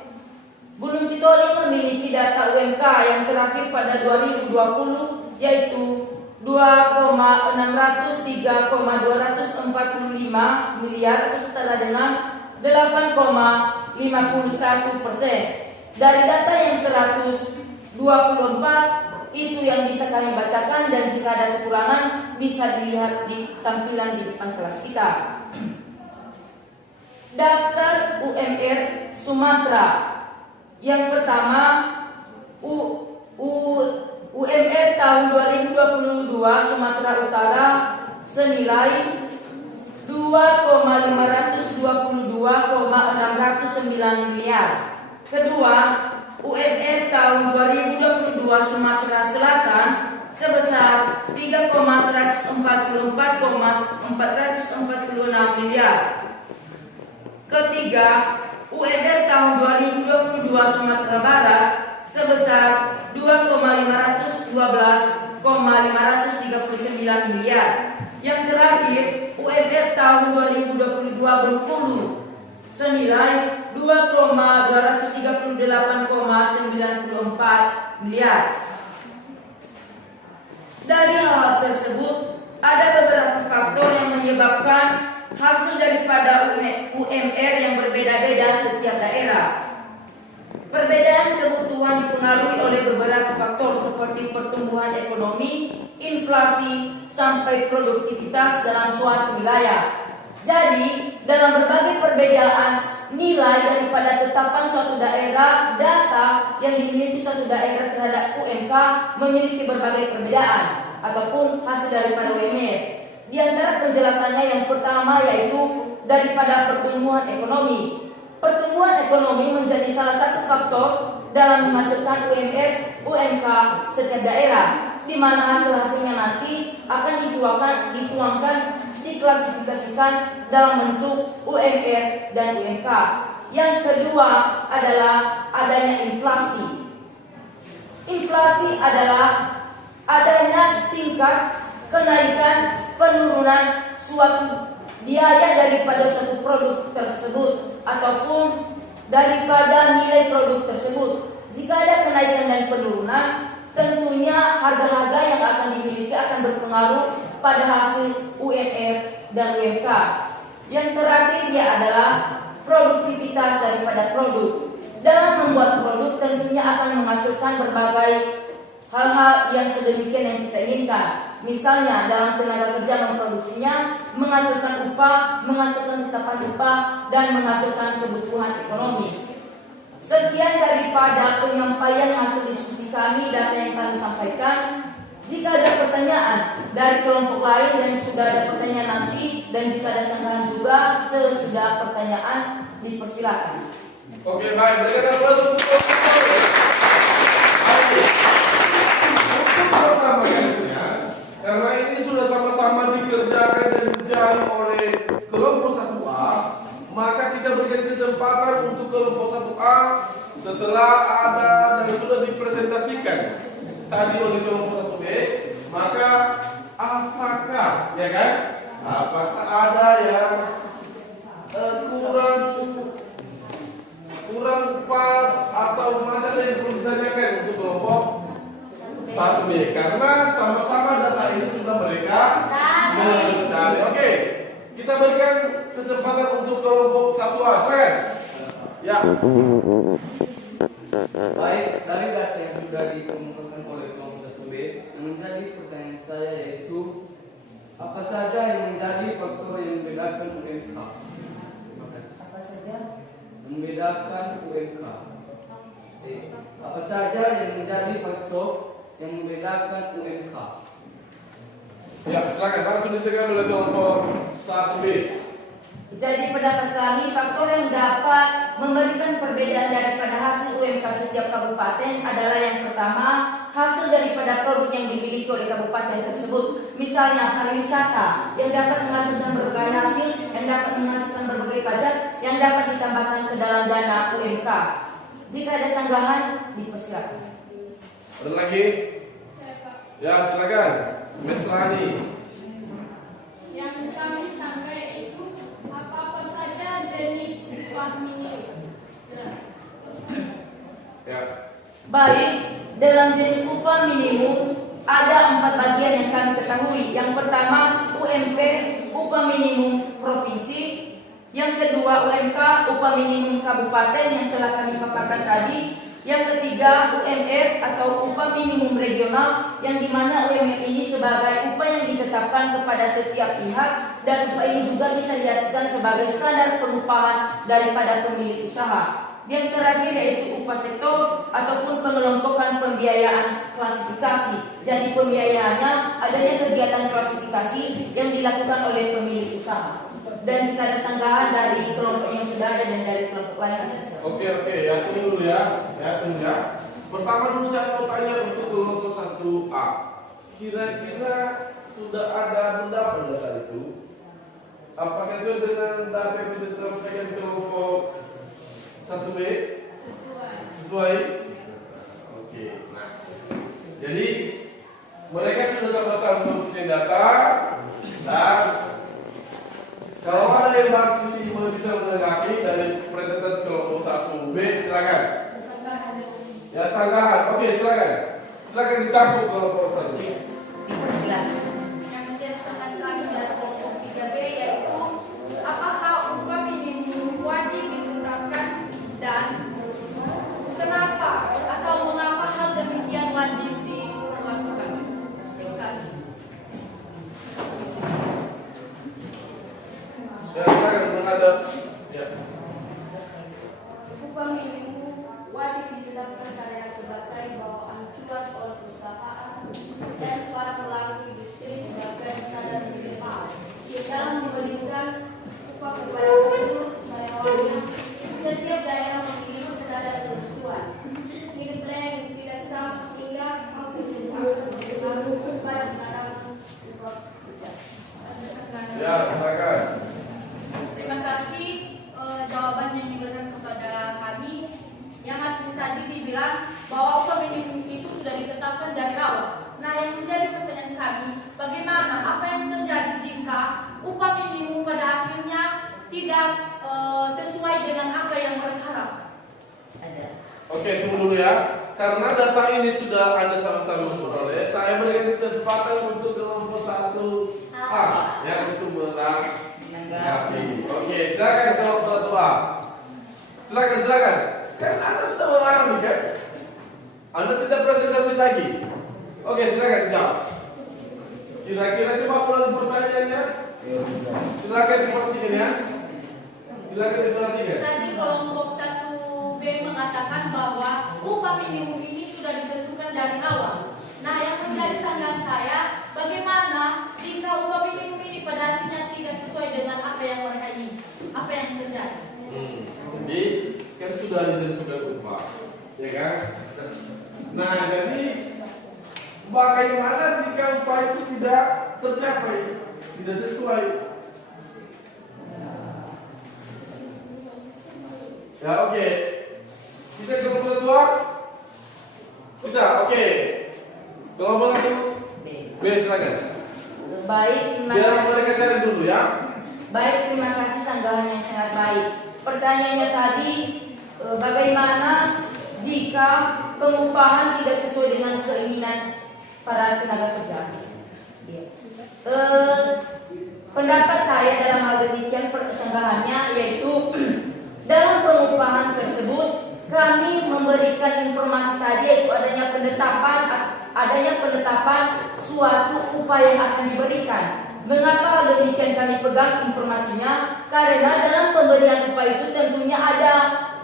Gunung Sitoli memiliki data UMK yang terakhir pada 2020 yaitu 2,603,245 miliar atau setara dengan 8,51%. Dari data yang 124 itu yang bisa kami bacakan, dan jika ada kekurangan bisa dilihat di tampilan di depan kelas kita. Daftar UMR Sumatera. Yang pertama UMR tahun 2022 Sumatera Utara senilai 2,522,609 miliar. Kedua, UMR tahun 2022 Sumatera Selatan sebesar 3,144,446 miliar. Ketiga, UMR tahun 2022 Sumatera Barat sebesar 2,512,539 miliar. Yang terakhir, UMR tahun 2022 Bengkulu senilai 2,238,94 miliar. Dari hal tersebut, ada beberapa faktor yang menyebabkan hasil daripada UMR yang berbeda-beda setiap daerah. Perbedaan kebutuhan dipengaruhi oleh beberapa faktor seperti pertumbuhan ekonomi, inflasi, sampai produktivitas dalam suatu wilayah. Jadi, dalam berbagai perbedaan nilai daripada tetapan suatu daerah, data yang dimiliki suatu daerah terhadap UMK memiliki berbagai perbedaan ataupun hasil daripada UMR. Di antara penjelasannya yang pertama yaitu daripada pertumbuhan ekonomi. Pertumbuhan ekonomi menjadi salah satu faktor dalam menghasilkan UMR, UMK setiap daerah, di mana hasil-hasilnya nanti akan diklasifikasikan dalam bentuk UMR dan UMK. Yang kedua adalah adanya inflasi. Inflasi adalah adanya tingkat kenaikan penurunan suatu biaya daripada suatu produk tersebut ataupun daripada nilai produk tersebut. Jika ada kenaikan dan penurunan, tentunya harga-harga yang akan dimiliki akan berpengaruh pada hasil UMR dan UMK. Yang terakhir dia adalah produktivitas daripada produk. Dalam membuat produk tentunya akan menghasilkan berbagai hal-hal yang sedemikian yang kita inginkan. Misalnya dalam tenaga kerja memproduksinya, menghasilkan upah, menghasilkan tetapan upah, dan menghasilkan kebutuhan ekonomi. Sekian daripada penyampaian hasil diskusi kami, data yang kami sampaikan. Jika ada pertanyaan dari kelompok lain dan sudah ada pertanyaan nanti, dan jika ada sanggahan juga sesudah pertanyaan, dipersilakan. Oke, baik. Mereka dapat karena ini sudah sama-sama dikerjakan dan dijari oleh kelompok 1A, maka kita berikan kesempatan untuk kelompok 1A setelah ada dan sudah dipresentasikan tadi oleh kelompok 1B, maka apakah, ya kan? Apakah ada yang kurang pas atau masalah yang perlu ditanyakan untuk kelompok 1B, karena sama-sama data ini sudah mereka mencari. Oke, kita berikan kesempatan untuk kelompok 1A, silakan. Ya. Baik, dari data yang sudah dikemukakan oleh kelompok 1B, yang menjadi pertanyaan saya yaitu apa saja yang menjadi faktor yang membedakan UMK? Apa saja? Membedakan UMK. Apa saja yang menjadi faktor yang membedakan UMK? Ya, silakan langsung disegel oleh kelompok 1B. Jadi pendapat kami, faktor yang dapat memberikan perbedaan daripada hasil UMK setiap kabupaten adalah yang pertama, hasil daripada produk yang dimiliki oleh kabupaten tersebut. Misalnya pariwisata yang dapat menghasilkan berbagai hasil, yang dapat menghasilkan berbagai pajak, yang dapat ditambahkan ke dalam dana UMK. Jika ada sanggahan, dipersilakan. Ada lagi? Ya, silakan. Mesrani. Yang kami sangka yaitu apa-apa saja jenis upah minimum. Ya. Baik, dalam jenis upah minimum ada 4 bagian yang kami ketahui. Yang pertama UMP, upah minimum provinsi. Yang kedua UMK, upah minimum kabupaten yang telah kami paparkan tadi. Yang ketiga UMR atau upah minimum regional, yang dimana UMR ini sebagai upah yang ditetapkan kepada setiap pihak, dan upah ini juga bisa diartikan sebagai standar pengupahan daripada pemilik usaha. Yang terakhir yaitu upah sektor ataupun pengelompokan pembiayaan klasifikasi. Jadi pembiayaannya adanya kegiatan klasifikasi yang dilakukan oleh pemilik usaha. Dan jika ada sanggahan dari kelompok yang sudah ada dan dari kelompok lain ada. Oke, ya tunggu dulu ya. Tunggu ya. Pertama dulu saya mau tanya untuk kelompok 1A. Kira-kira sudah ada pendapat data itu? Apakah sesuai dengan data yang sudah disampaikan kelompok 1B? Sesuai. Oke. Nah, jadi mereka sudah sama-sama mempunyai data dan sanggahan. Oke, silakan. Silakan ditampung kelompok 1. Dipersilakan. Yang menjadi sangat kami dari kelompok 3B yaitu apakah upah minimum wajib ditetapkan dan kenapa atau mengapa hal demikian wajib diberlakukan? Terima kasih. Ya, silakan menghadap. Ya. Upah minimum wajib ditetapkan karena sebagai bawaan cuan oleh perusahaan dan para pelaku industri sebagai sadar minimal dalam memberikan upah kepada seluruh karyawannya. Setiap daerah memiliki standar kebutuhan hidup yang tidak sama sehingga hal tersebut akan berpengaruh pada penerapan upah kerja. Ya, silakan. Terima kasih jawaban yang diberikan kepada kami. Yang artinya tadi dibilang bahwa upah minimum itu sudah ditetapkan dari awal. Nah, yang menjadi pertanyaan kami, bagaimana apa yang terjadi jika upah minimum pada akhirnya tidak sesuai dengan apa yang mereka harapkan? Ada. Oke, tunggu dulu ya. Karena data ini sudah Anda sama-sama memperoleh, saya berikan kesempatan untuk kelompok 1A yang untuk menanggapi. Oke, silakan kelompok 1A. Silakan. Kan Anda sudah memahami kan? Anda tidak presentasi lagi. Oke, silakan jawab. Kira-kira coba ulang pertanyaannya. Silakan diperhatikan ya. Silakan diperhatikan. Tadi kelompok 1B mengatakan bahwa upah minimum ini sudah ditentukan dari awal. Nah, yang menjadi sanggahan saya, bagaimana jika upah minimum ini pada akhirnya tidak sesuai dengan apa yang mereka ingin, apa yang terjadi? Jadi kan sudah ditentukan upah, ya kan? Nah, jadi bagaimana jika upah itu tidak tercapai, tidak sesuai? Ya, oke. Bisa kelompok kedua? Bisa, oke. Kelompok 1 B, silakan. Baik, terima Biar kasih. mereka cari dulu ya. Baik, terima kasih sanggahan yang sangat baik. Pertanyaannya tadi, bagaimana jika pengupahan tidak sesuai dengan keinginan para tenaga kerja? Ya. Pendapat saya dalam hal demikian persanggahannya yaitu dalam pengupahan tersebut kami memberikan informasi tadi yaitu adanya penetapan suatu upah yang akan diberikan. Mengapa hal demikian kami pegang informasinya? Karena dalam pemberian upah itu tentunya ada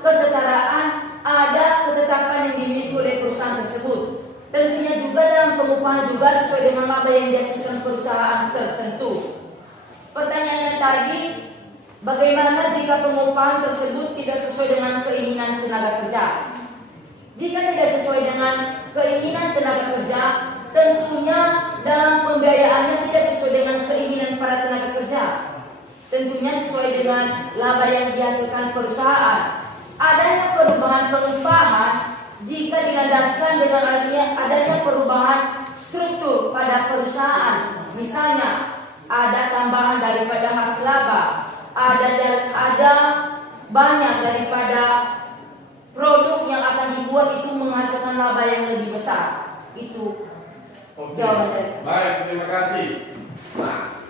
kesetaraan, ada ketetapan yang dimiliki oleh perusahaan tersebut. Tentunya juga dalam pengupahan juga sesuai dengan laba yang dihasilkan perusahaan tertentu. Pertanyaannya tadi, bagaimana jika pengupahan tersebut tidak sesuai dengan keinginan tenaga kerja? Jika tidak sesuai dengan keinginan tenaga kerja, tentunya dalam pembiayaannya tidak sesuai dengan keinginan para tenaga kerja. Tentunya sesuai dengan laba yang dihasilkan perusahaan. Adanya perubahan pengupahan jika dilandaskan dengan adanya perubahan struktur pada perusahaan. Misalnya, ada tambahan daripada hasil laba, ada banyak daripada produk yang akan dibuat itu menghasilkan laba yang lebih besar. Itu jawaban dari. Baik, terima kasih. Nah,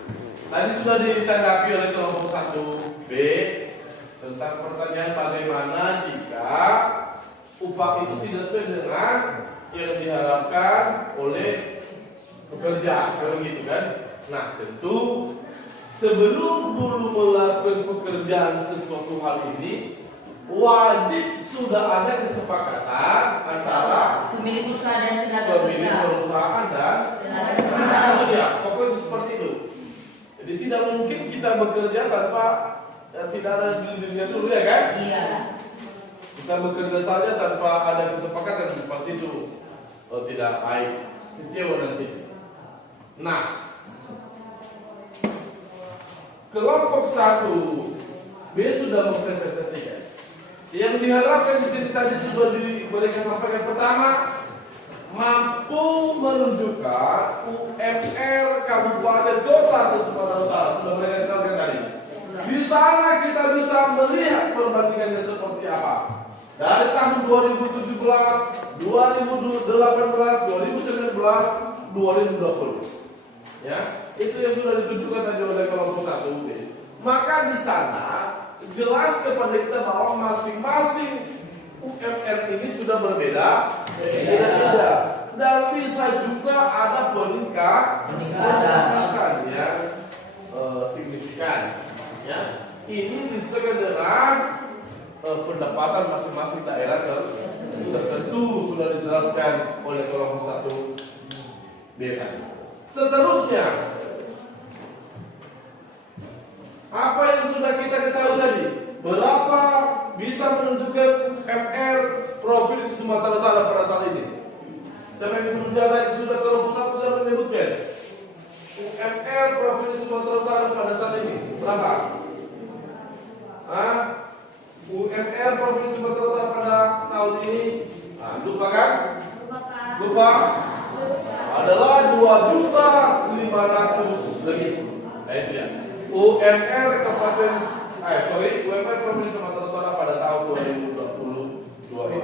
tadi sudah ditanggapi oleh kelompok 1B tentang pertanyaan bagaimana jika upah itu tidak sesuai dengan yang diharapkan oleh pekerja, kalau gitu kan? Nah, tentu sebelum dulu melakukan pekerjaan sesuatu hal ini, wajib sudah ada kesepakatan antara Pemilik usaha dan tenaga pemilik kerja. perusahaan dan Tenaga Nah, kerja. itu dia, pokoknya seperti itu. Jadi tidak mungkin kita bekerja tanpa tidak ada dirinya dulu ya kan? Iya. Kita bekerja saja tanpa ada kesepakatan pasti itu tidak baik, kecewa nanti. Nah, kelompok 1B sudah mempresentasikan. Yang diharapkan di sini tadi sudah mereka sampaikan. Pertama, mampu menunjukkan UMR kabupaten kota Sumatera Utara. Sudah mereka jelaskan tadi. Di sana kita bisa melihat perbandingannya seperti apa. Dari tahun 2017, 2018, 2019, 2020. Ya, itu yang sudah ditunjukkan tadi oleh kelompok 1B. Maka di sana jelas kepada kita bahwa masing-masing UMR ini sudah berbeda. Dan bisa juga ada peningkatan yang signifikan. Ya, ini disesuaikan dengan pendapatan masing-masing daerah tertentu sudah diterapkan oleh kelompok 1B. Seterusnya, apa yang sudah kita ketahui tadi? Berapa bisa menunjukkan UMR Provinsi Sumatera Utara pada saat ini? Siapa yang menjawab sudah kelompok 1 sudah menyebutkan UMR Provinsi Sumatera Utara pada saat ini berapa? UMR Provinsi Sumatera Utara pada tahun ini lupa kan? Lupa? Adalah 2.500.000 lebih. Itu ya. UMR UMR Provinsi Sumatera Utara pada tahun 2022 ini.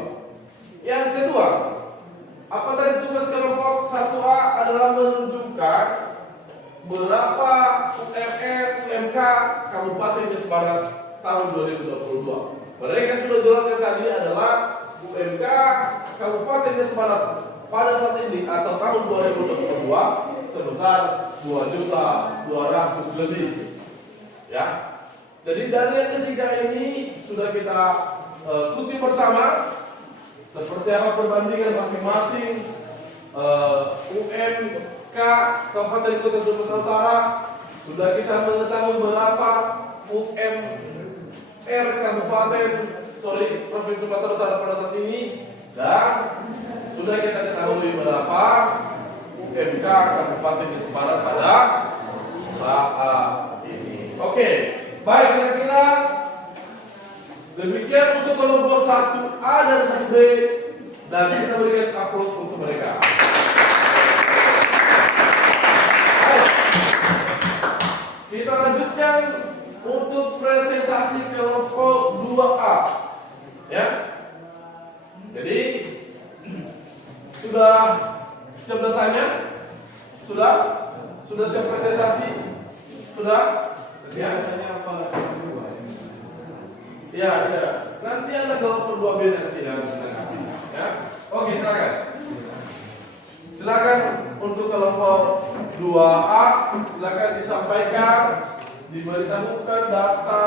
Yang kedua, apa tadi tugas kelompok 1A adalah menunjukkan berapa UMR UMK Kabupaten Nias Barat tahun 2022. Mereka sudah jelaskan tadi adalah UMK Kabupaten Nias Barat pada saat ini atau tahun 2022 sebesar 2.200.000 lebih. Ya. Jadi dari yang ketiga ini sudah kita ikuti bersama seperti apa perbandingan masing-masing UMK Kabupaten Kota Sumatera Utara. Sudah kita mengetahui berapa UMR Provinsi Sumatera Utara pada saat ini, dan sudah kita ketahui berapa UMK Kabupaten Nias Barat pada saat ini. Oke, baik, kira-kira demikian untuk kelompok 1A dan 1B, dan kita berikan aplaus untuk mereka. Baik. Kita lanjutkan untuk presentasi kelompok 2A. Ya. Jadi sudah siap bertanya? Sudah siap presentasi? Sudah? Ya. Ya. Nanti ada kelompok 2B nanti yang menanggapi. Ya. Oke, silakan. Silakan untuk kelompok 2A, silakan disampaikan, diberitahukan data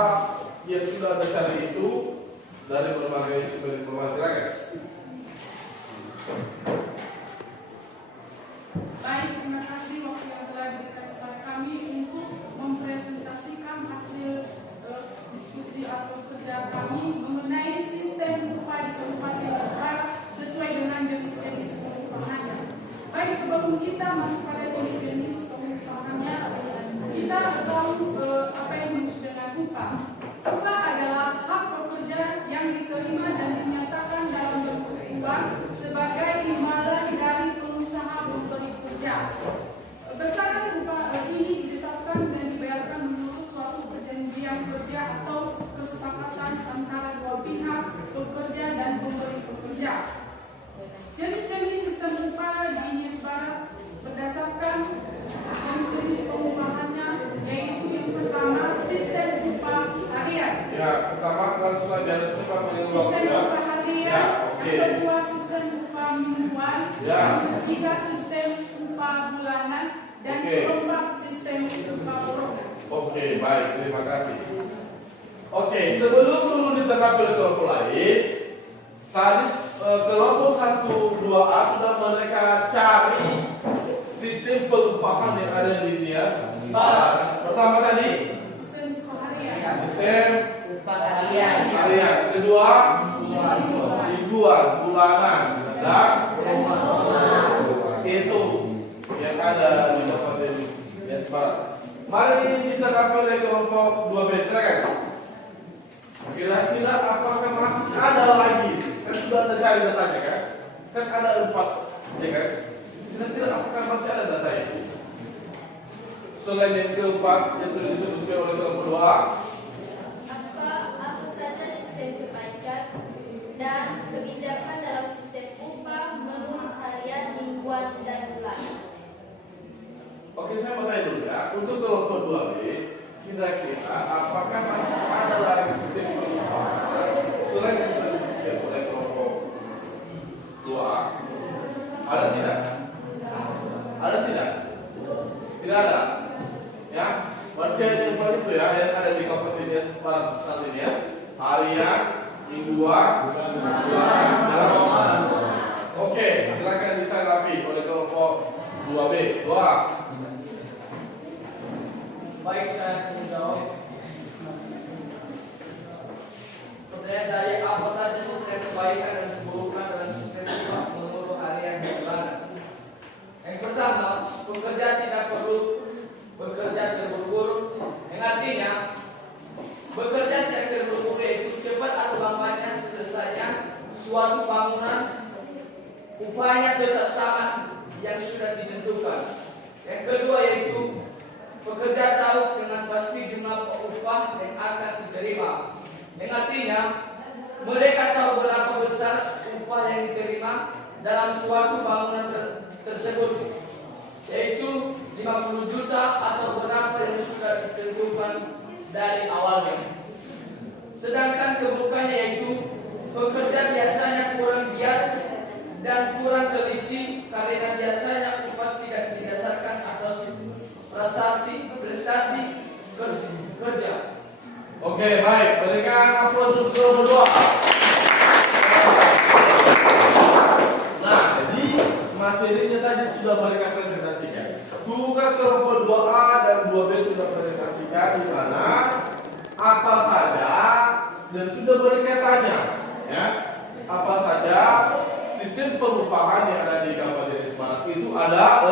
yang sudah ada cari itu dari berbagai sumber informasi. Silakan. Baik, terima kasih waktu yang telah diberikan kepada kami untuk mempresentasikan hasil diskusi atau kerja kami mengenai sistem upah di Kabupaten Nias Barat sesuai dengan jenis-jenis pengupahannya. Baik, sebelum kita masuk pada jenis-jenis pengupahannya, kita tahu apa yang dimaksud dengan upah. Upah adalah hak pekerja yang diterima dan dinyatakan dalam bentuk uang sebagai imbalan dari pengusaha pemberi kerja. Besaran upah ini ditetapkan dan dibayarkan menurut suatu perjanjian kerja atau kesepakatan antara dua pihak, pekerja dan pemberi pekerja. Jenis-jenis sistem upah di Nias Barat berdasarkan jenis-jenis pengupahannya, yaitu yang pertama sistem upah harian. Ya, pertama langsung aja cepat menjawab. Sistem upah harian. Ya, oke. Yang kedua sistem upah mingguan. Ya. Yang ketiga sistem upah bulanan, dan keempat sistem upah program. Oke, baik, terima kasih. Oke, sebelum dulu ditanggapi oleh kelompok lain, tadi kelompok 1-2A sudah mereka cari sistem pengupahan yang ada di Nias Barat. Pertama tadi Sistem upah harian. sistem Upah harian. harian. Kedua mingguan, bulanan, dan itu yang ada di Kabupaten Nias Barat. Mari ditanggapi oleh kelompok 2B, silakan. Kira-kira apakah masih ada lagi? Kan sudah ada cari datanya kan? Kan ada 4, ya kan? Kira-kira apakah masih ada datanya? Selain yang keempat yang sudah disebutkan oleh kelompok 2A, Apa saja sistem perbaikan dan kebijakan dalam sistem upah Oke, saya mau tanya dulu ya. Untuk kelompok 2B, kira-kira apakah masih ada lagi sistem pengupahan selain yang sudah disebutkan oleh kelompok 2A? Ada tidak? Ada tidak? Tidak ada. Ya, berarti yang paling itu ya yang ada di kompetensi sekarang saat ini ya. Harian, mingguan, bulanan, dan roman. Oke, silakan ditanggapi oleh kelompok 2B. Doa. Baik, saya menjawab. Pertanyaan dari apa saja sistem kebaikan dan keburukan dalam sistem upah menurut harian dan bulanan. Yang pertama, pekerja tidak perlu bekerja terburu-buru, yang artinya bekerja tidak terburu-buru itu cepat atau lambatnya selesainya suatu bangunan, upahnya tetap sama yang sudah ditentukan. Yang kedua yaitu pekerja tahu dengan pasti jumlah upah yang akan diterima. Yang artinya mereka tahu berapa besar upah yang diterima dalam suatu bangunan tersebut, yaitu 50 juta atau berapa yang sudah ditentukan dari awalnya. Sedangkan keburukannya yaitu pekerja biasanya kurang giat dan kurang teliti karena biasanya upah tidak didasarkan atas prestasi kerja. Oke, baik. Berikan aplaus untuk kelompok 2. Nah, jadi materinya tadi sudah mereka presentasikan. Tugas kelompok 2A dan 2B sudah presentasikan di mana apa saja dan sudah mereka tanya, ya, apa saja sistem pengupahan yang ada di Kabupaten Semarang itu ada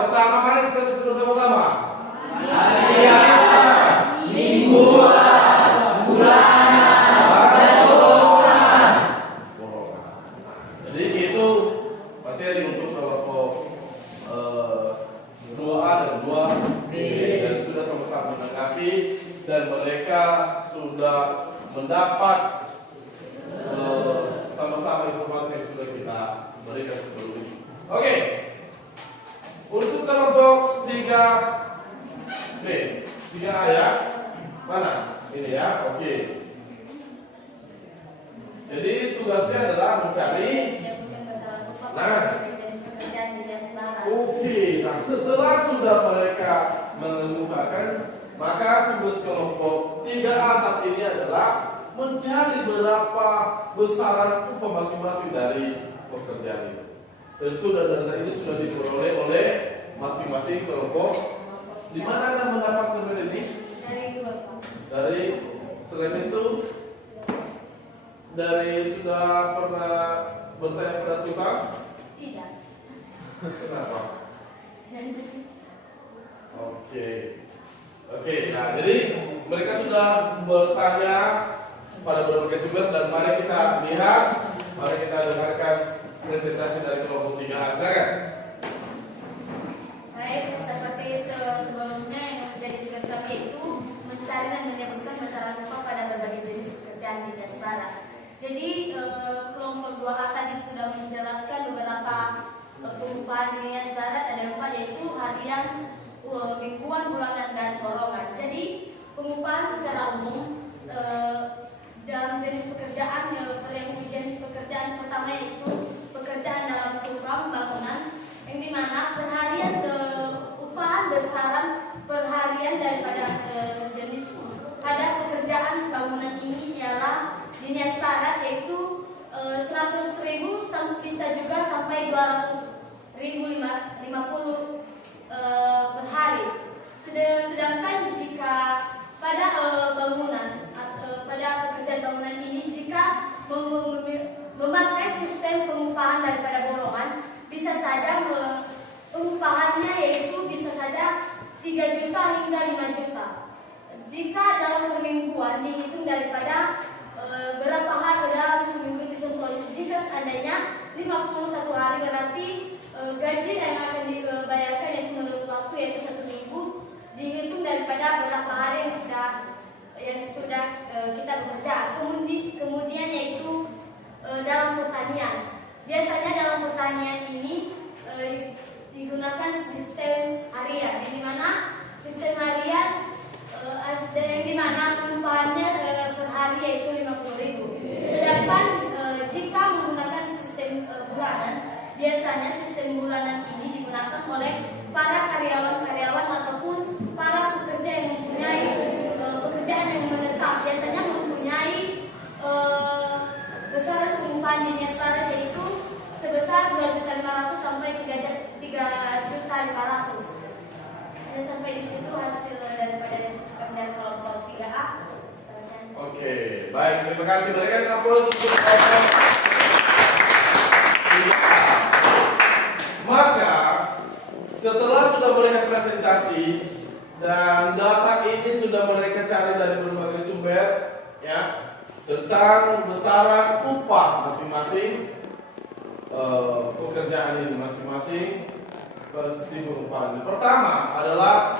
pertama mari kita tutup bersama-sama. Harian, mingguan, bulanan, dan golongan. Jadi itu materi untuk kelompok 2A dan 2B dan sudah sama-sama menanggapi dan mereka sudah mendapat sama-sama informasi yang sudah kita berikan sebelum ini. Oke. Untuk kelompok 3B, 3A ya. Mana? Ini ya. Oke. Jadi tugasnya adalah mencari. Oke. Nah, setelah sudah mereka mengemukakan, maka tugas kelompok 3A saat ini adalah mencari berapa besaran upah masing-masing dari pekerjaan itu. Tentu data ini sudah diperoleh oleh masing-masing kelompok. Di mana Anda mendapat survei ini? Dari selain itu, dari sudah pernah bertanya pada tukang? Tidak. Kenapa? Oke. Nah, jadi mereka sudah bertanya pada berbagai sumber dan mari kita lihat, mari kita dengarkan presentasi dari kelompok 3A. Silakan. Baik, seperti sebelumnya yang menjadi tugas kami itu mencari dan menyebutkan besaran upah pada berbagai jenis pekerjaan di diaspora. Jadi kelompok 2A tadi sudah menjelaskan beberapa pengupahan di diaspora, ada upah yaitu harian, mingguan, bulanan, dan golongan. Jadi pengupahan secara umum dalam jenis pekerjaan yang jenis pekerjaan pertama yaitu pekerjaan dalam tukang bangunan, yang dimana perharian upah besaran perharian daripada jenis pada pekerjaan bangunan ini ialah linear standar yaitu 100.000 bisa juga sampai 200.050 per hari. Sedangkan jika pada bangunan pada pekerjaan bangunan ini jika memakai sistem pengupahan daripada golongan, bisa saja pengupahannya yaitu bisa saja 3 juta hingga 5 juta. Jika dalam permingguan dihitung daripada berapa hari dalam seminggu itu, contohnya jika seandainya 51 hari berarti gaji yang akan dibayarkan yaitu menurut waktu yaitu 1 minggu dihitung daripada berapa hari yang sudah kita bekerja. Kemudian yaitu dalam pertanian. Biasanya dalam pertanian ini digunakan sistem harian, yang dimana sistem harian ada yang dimana perubahannya per hari yaitu 50.000. Sedangkan jika menggunakan sistem bulanan, biasanya sistem bulanan ini digunakan oleh para karyawan-karyawan ataupun para pekerja yang mempunyai pekerjaan yang menetap, biasanya mempunyai besaran pengupahan yang setara yaitu sebesar 2.500.000 sampai 3.500.000. Ya, sampai di situ hasil daripada diskusi kami dari kelompok 3A. Oke, baik, terima kasih. Berikan aplaus untuk kelompok 3A. Maka setelah sudah mereka presentasi dan data ini sudah mereka cari dari berbagai sumber, ya, tentang besaran upah masing-masing pekerjaan ini masing-masing sistem pengupahan. Pertama adalah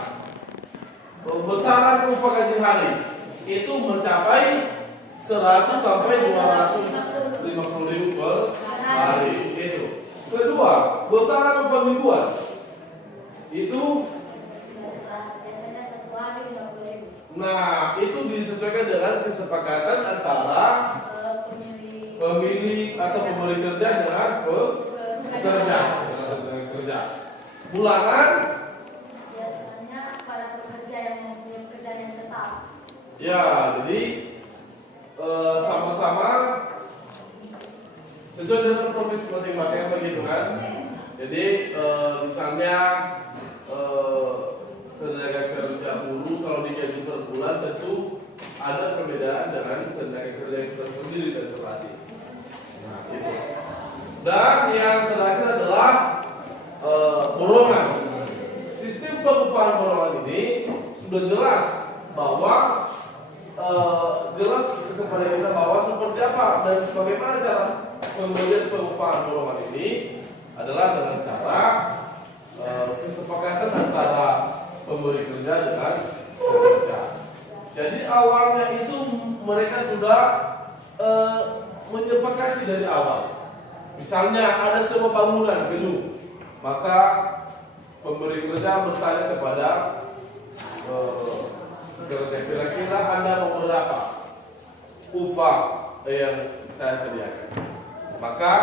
besaran upah gaji hari itu mencapai 100 sampai 250.000 per hari itu. Kedua, besaran upah mingguan itu biasanya 1 hari 50.000. nah itu disesuaikan dengan kesepakatan antara pemilik atau pemberi kerja dengan pekerja. Bulanan biasanya para pekerja yang mempunyai pekerjaan yang tetap. ya, jadi sama-sama sesuai dengan profesi masing-masing begitu kan. Jadi misalnya tenaga kerja buruh kalau digaji per bulan tentu ada perbedaan dengan tenaga kerja yang tersendiri dan terlatih. Nah, itu. Dan yang terakhir adalah borongan. Sistem pengupahan borongan ini sudah jelas bahwa jelas kepada kita bahwa seperti apa dan bagaimana cara pemberian pengupahan borongan ini adalah dengan cara kesepakatan antara pemberi kerja dengan pekerja. Jadi awalnya itu mereka sudah menyepakati dari awal. Misalnya ada sebuah bangunan gedung, maka pemberi kerja bertanya kepada pekerja, kira-kira Anda mau berapa upah yang saya sediakan. Maka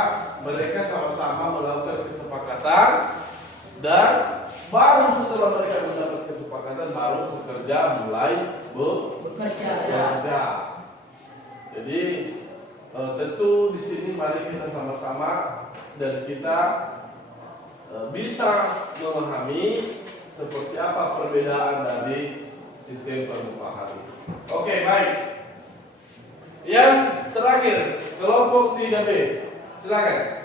mereka sama-sama melakukan kesepakatan dan baru setelah mereka mendapat kesepakatan baru pekerja mulai bekerja. Jadi tentu di sini mari kita sama-sama dan kita bisa memahami seperti apa perbedaan dari sistem pengupahan. Oke, baik. Yang terakhir, kelompok 3B. Silakan.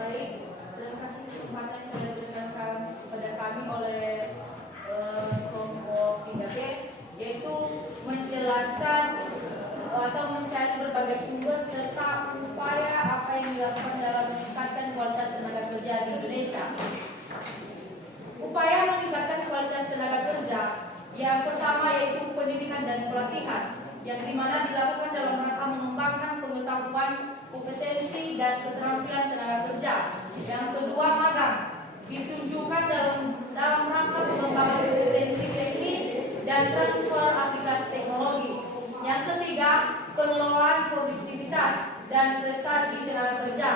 Baik, terima kasih kesempatan yang telah diberikan kepada kami oleh kelompok 3B, yaitu menjelaskan atau mencari berbagai sumber serta upaya apa yang dilakukan dalam meningkatkan kualitas tenaga kerja di Indonesia. Upaya meningkatkan kualitas tenaga kerja yang pertama yaitu pendidikan dan pelatihan, yang dimana dilakukan dalam rangka mengembangkan pengetahuan, kompetensi dan keterampilan tenaga kerja. Yang kedua, magang ditunjukkan dalam rangka pengembangan kompetensi teknis dan transfer aplikasi teknologi. Yang ketiga, pengelolaan produktivitas dan prestasi tenaga kerja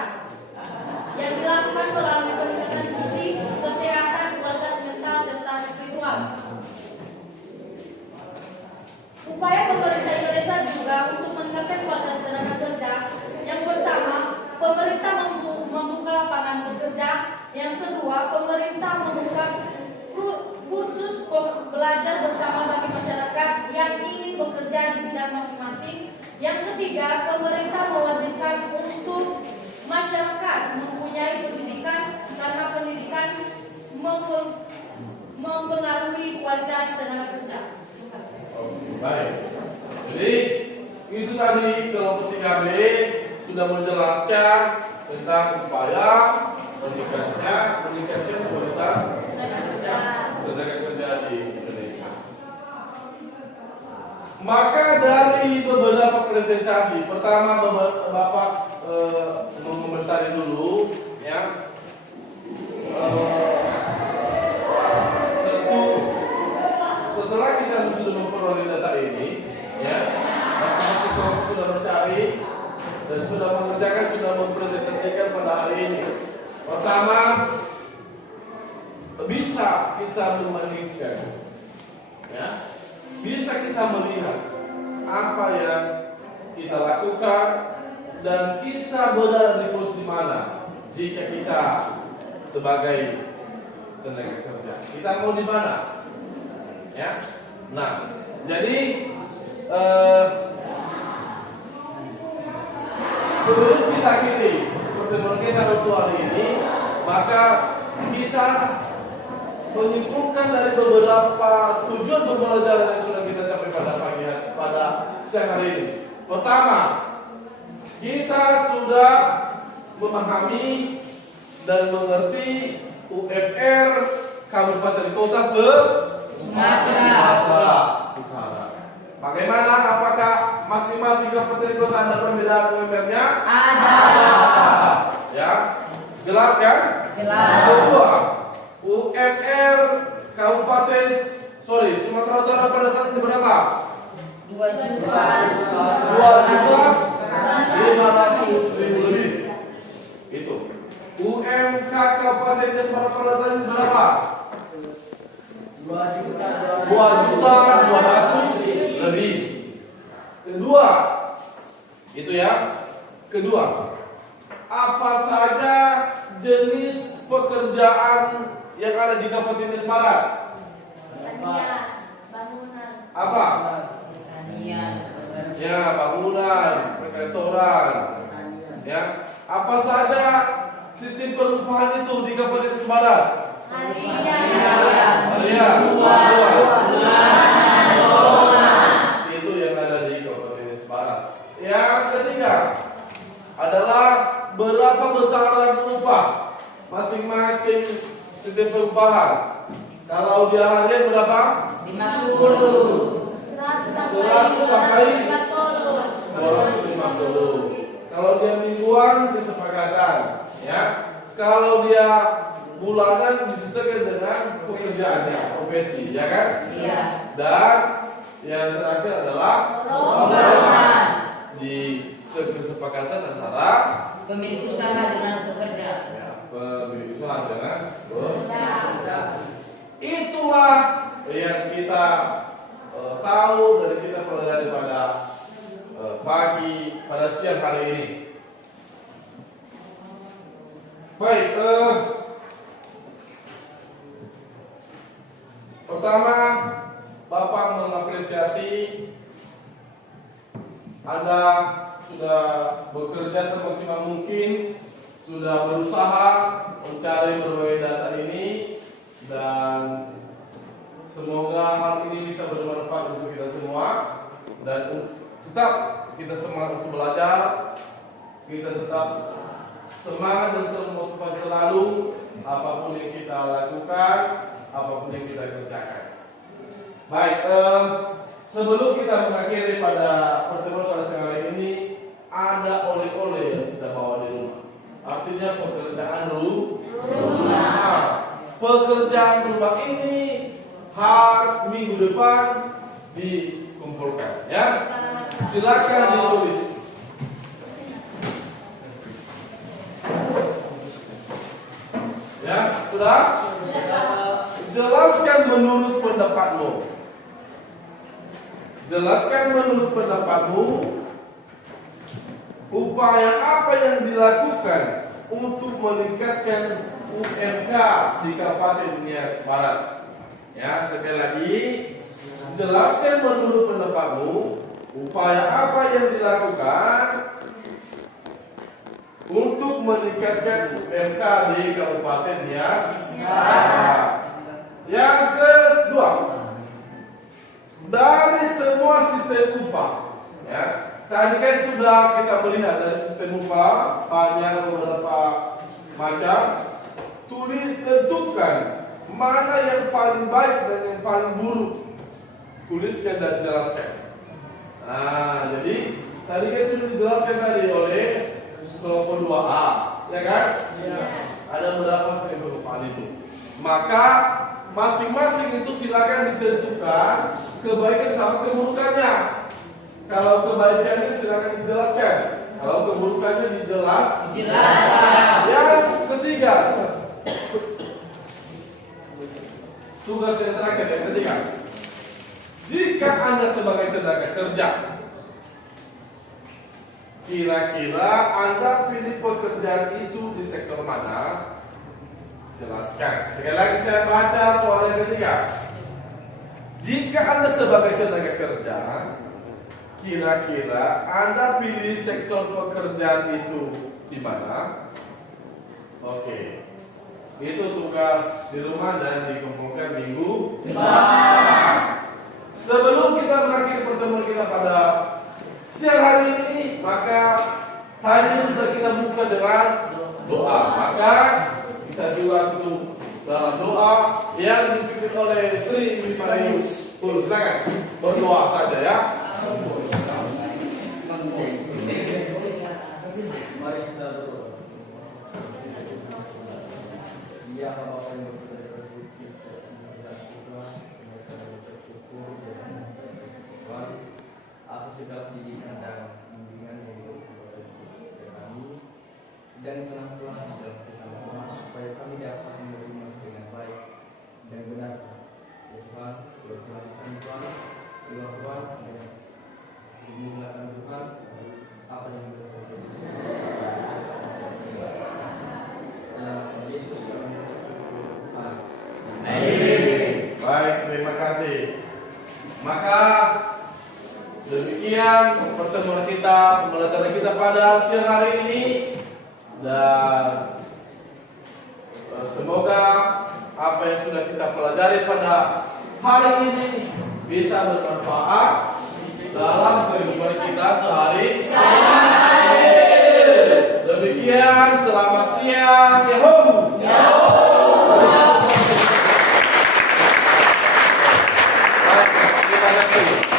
yang dilakukan melalui peningkatan fisik, kesehatan, kualitas mental serta spiritual. Upaya pemerintah Indonesia juga untuk meningkatkan kualitas tenaga kerja. Yang pertama, pemerintah membuka lapangan kerja. Yang kedua, pemerintah membuka kursus belajar bersama bagi masyarakat yang ingin bekerja di bidang masing-masing. Yang ketiga, pemerintah mewajibkan untuk masyarakat mempunyai pendidikan karena pendidikan mempengaruhi kualitas tenaga kerja. Baik. Jadi itu tadi kelompok 3B sudah menjelaskan tentang upaya meningkatkan kualitas tenaga kerja di Indonesia. Maka dari beberapa presentasi, pertama Bapak mengomentari dulu mengerjakan sudah mempresentasikan pada hari ini. Pertama, bisa kita membandingkan, ya, bisa kita melihat apa yang kita lakukan dan kita berada di posisi mana jika kita sebagai tenaga kerja. Kita mau di mana? Ya. Nah, jadi sebelum kita akhiri pertemuan kita untuk hari ini, maka kita menyimpulkan dari beberapa tujuan pembelajaran yang sudah kita capai pada siang hari ini. Pertama, kita sudah memahami dan mengerti UMR Kabupaten Kota Sumatera Utara. Bagaimana? Apakah masing-masing kabupaten kota ada perbedaan UMR-nya? Ada. Ya, jelas kan? Jelas. Kedua, UMR Sumatera Utara pada saat ini berapa? 2.500.000 lebih. Itu. UMK Kabupaten Semarang pada saat ini berapa? 2.200.000 lebih. Kedua, itu ya. Kedua, apa saja jenis pekerjaan yang ada di Kabupaten Semarang? Bangunan. Apa? Pertanian. Ya, bangunan, perkantoran. Ya, apa saja sistem pengupahan itu di Kabupaten Semarang? Harian. Itu yang ada di Kabupaten Semarang. Yang ketiga adalah berapa besaran upah masing-masing sistem pengupahan. Kalau dia harian berapa? 50. 100 sampai 250. Kalau dia mingguan kesepakatan, ya. Kalau dia bulanan disesuaikan dengan pekerjaannya, profesi, ya kan? Iya. Dan yang terakhir adalah Rombongan. di kesepakatan antara Pemilik usaha dengan pekerja. ya, pemilik usaha dengan pekerja. Itulah yang kita tahu dari kita pelajari pada pada siang hari ini. Baik, pertama Bapak mengapresiasi Anda sudah bekerja semaksimal mungkin, sudah berusaha mencari berbagai data ini, dan semoga hal ini bisa bermanfaat untuk kita semua, dan tetap kita semangat untuk belajar, kita tetap semangat dan termotivasi selalu apapun yang kita lakukan, apapun yang kita kerjakan. Baik, sebelum kita mengakhiri pada pertemuan pada siang hari ini, ada oleh-oleh yang kita bawa di rumah. Artinya pekerjaan rumah. Pekerjaan rumah ini hari minggu depan dikumpulkan, ya. Silakan ditulis. Ya, sudah? Jelaskan menurut pendapatmu. Jelaskan menurut pendapatmu upaya apa yang dilakukan untuk meningkatkan UMK di Kabupaten Semarang. Ya, sekali lagi, jelaskan menurut pendapatmu upaya apa yang dilakukan untuk meningkatkan UMK di Kabupaten Semarang. Yang kedua, dari semua sistem upah, ya, tadi kan sudah kita melihat dari sistem upah banyak beberapa macam. Tentukan mana yang paling baik dan yang paling buruk. Tuliskan dan jelaskan. Nah, jadi tadi kan sudah dijelaskan tadi oleh kelompok 2A, ya kan? Ya. Ada berapa sistem upah itu? Maka masing-masing itu silakan ditentukan kebaikan sama keburukannya. Kalau kebaikan itu silakan dijelaskan. Kalau keburukannya dijelas. Jelas. Yang ketiga, tugas yang terakhir yang ketiga. Jika Anda sebagai tenaga kerja, kira-kira Anda pilih pekerjaan itu di sektor mana? Jelaskan. Sekali lagi saya baca soal yang ketiga. Jika Anda sebagai tenaga kerja, kira-kira Anda pilih sektor pekerjaan itu di mana? Oke. Itu tugas di rumah dan dikumpulkan minggu depan. Sebelum kita mengakhiri pertemuan kita pada siang hari ini, maka hari ini sudah kita buka dengan doa. Maka kita juga tutup dalam doa yang dipimpin oleh Sri Marius. Silakan berdoa saja ya. Mari kita berdoa. Ya Bapa yang berkata kita bersyukur Tuhan atas segala pendidikan dan bimbingan yang diberikan kepada kami dan penampilan di dalam Tuhan supaya kami dapat menerima dengan baik dan benar. Ya Tuhan, Tuhan Tuhan dan dimulakan Tuhan apa yang terjadi. Dalam Yesus kami bersyukur. Baik, terima kasih. Maka demikian pertemuan kita, pembelajaran kita pada siang hari ini, dan semoga apa yang sudah kita pelajari pada hari ini bisa bermanfaat dalam kehidupan kita sehari-hari. Demikian, selamat siang, Yahoo. Baik, kita lanjut.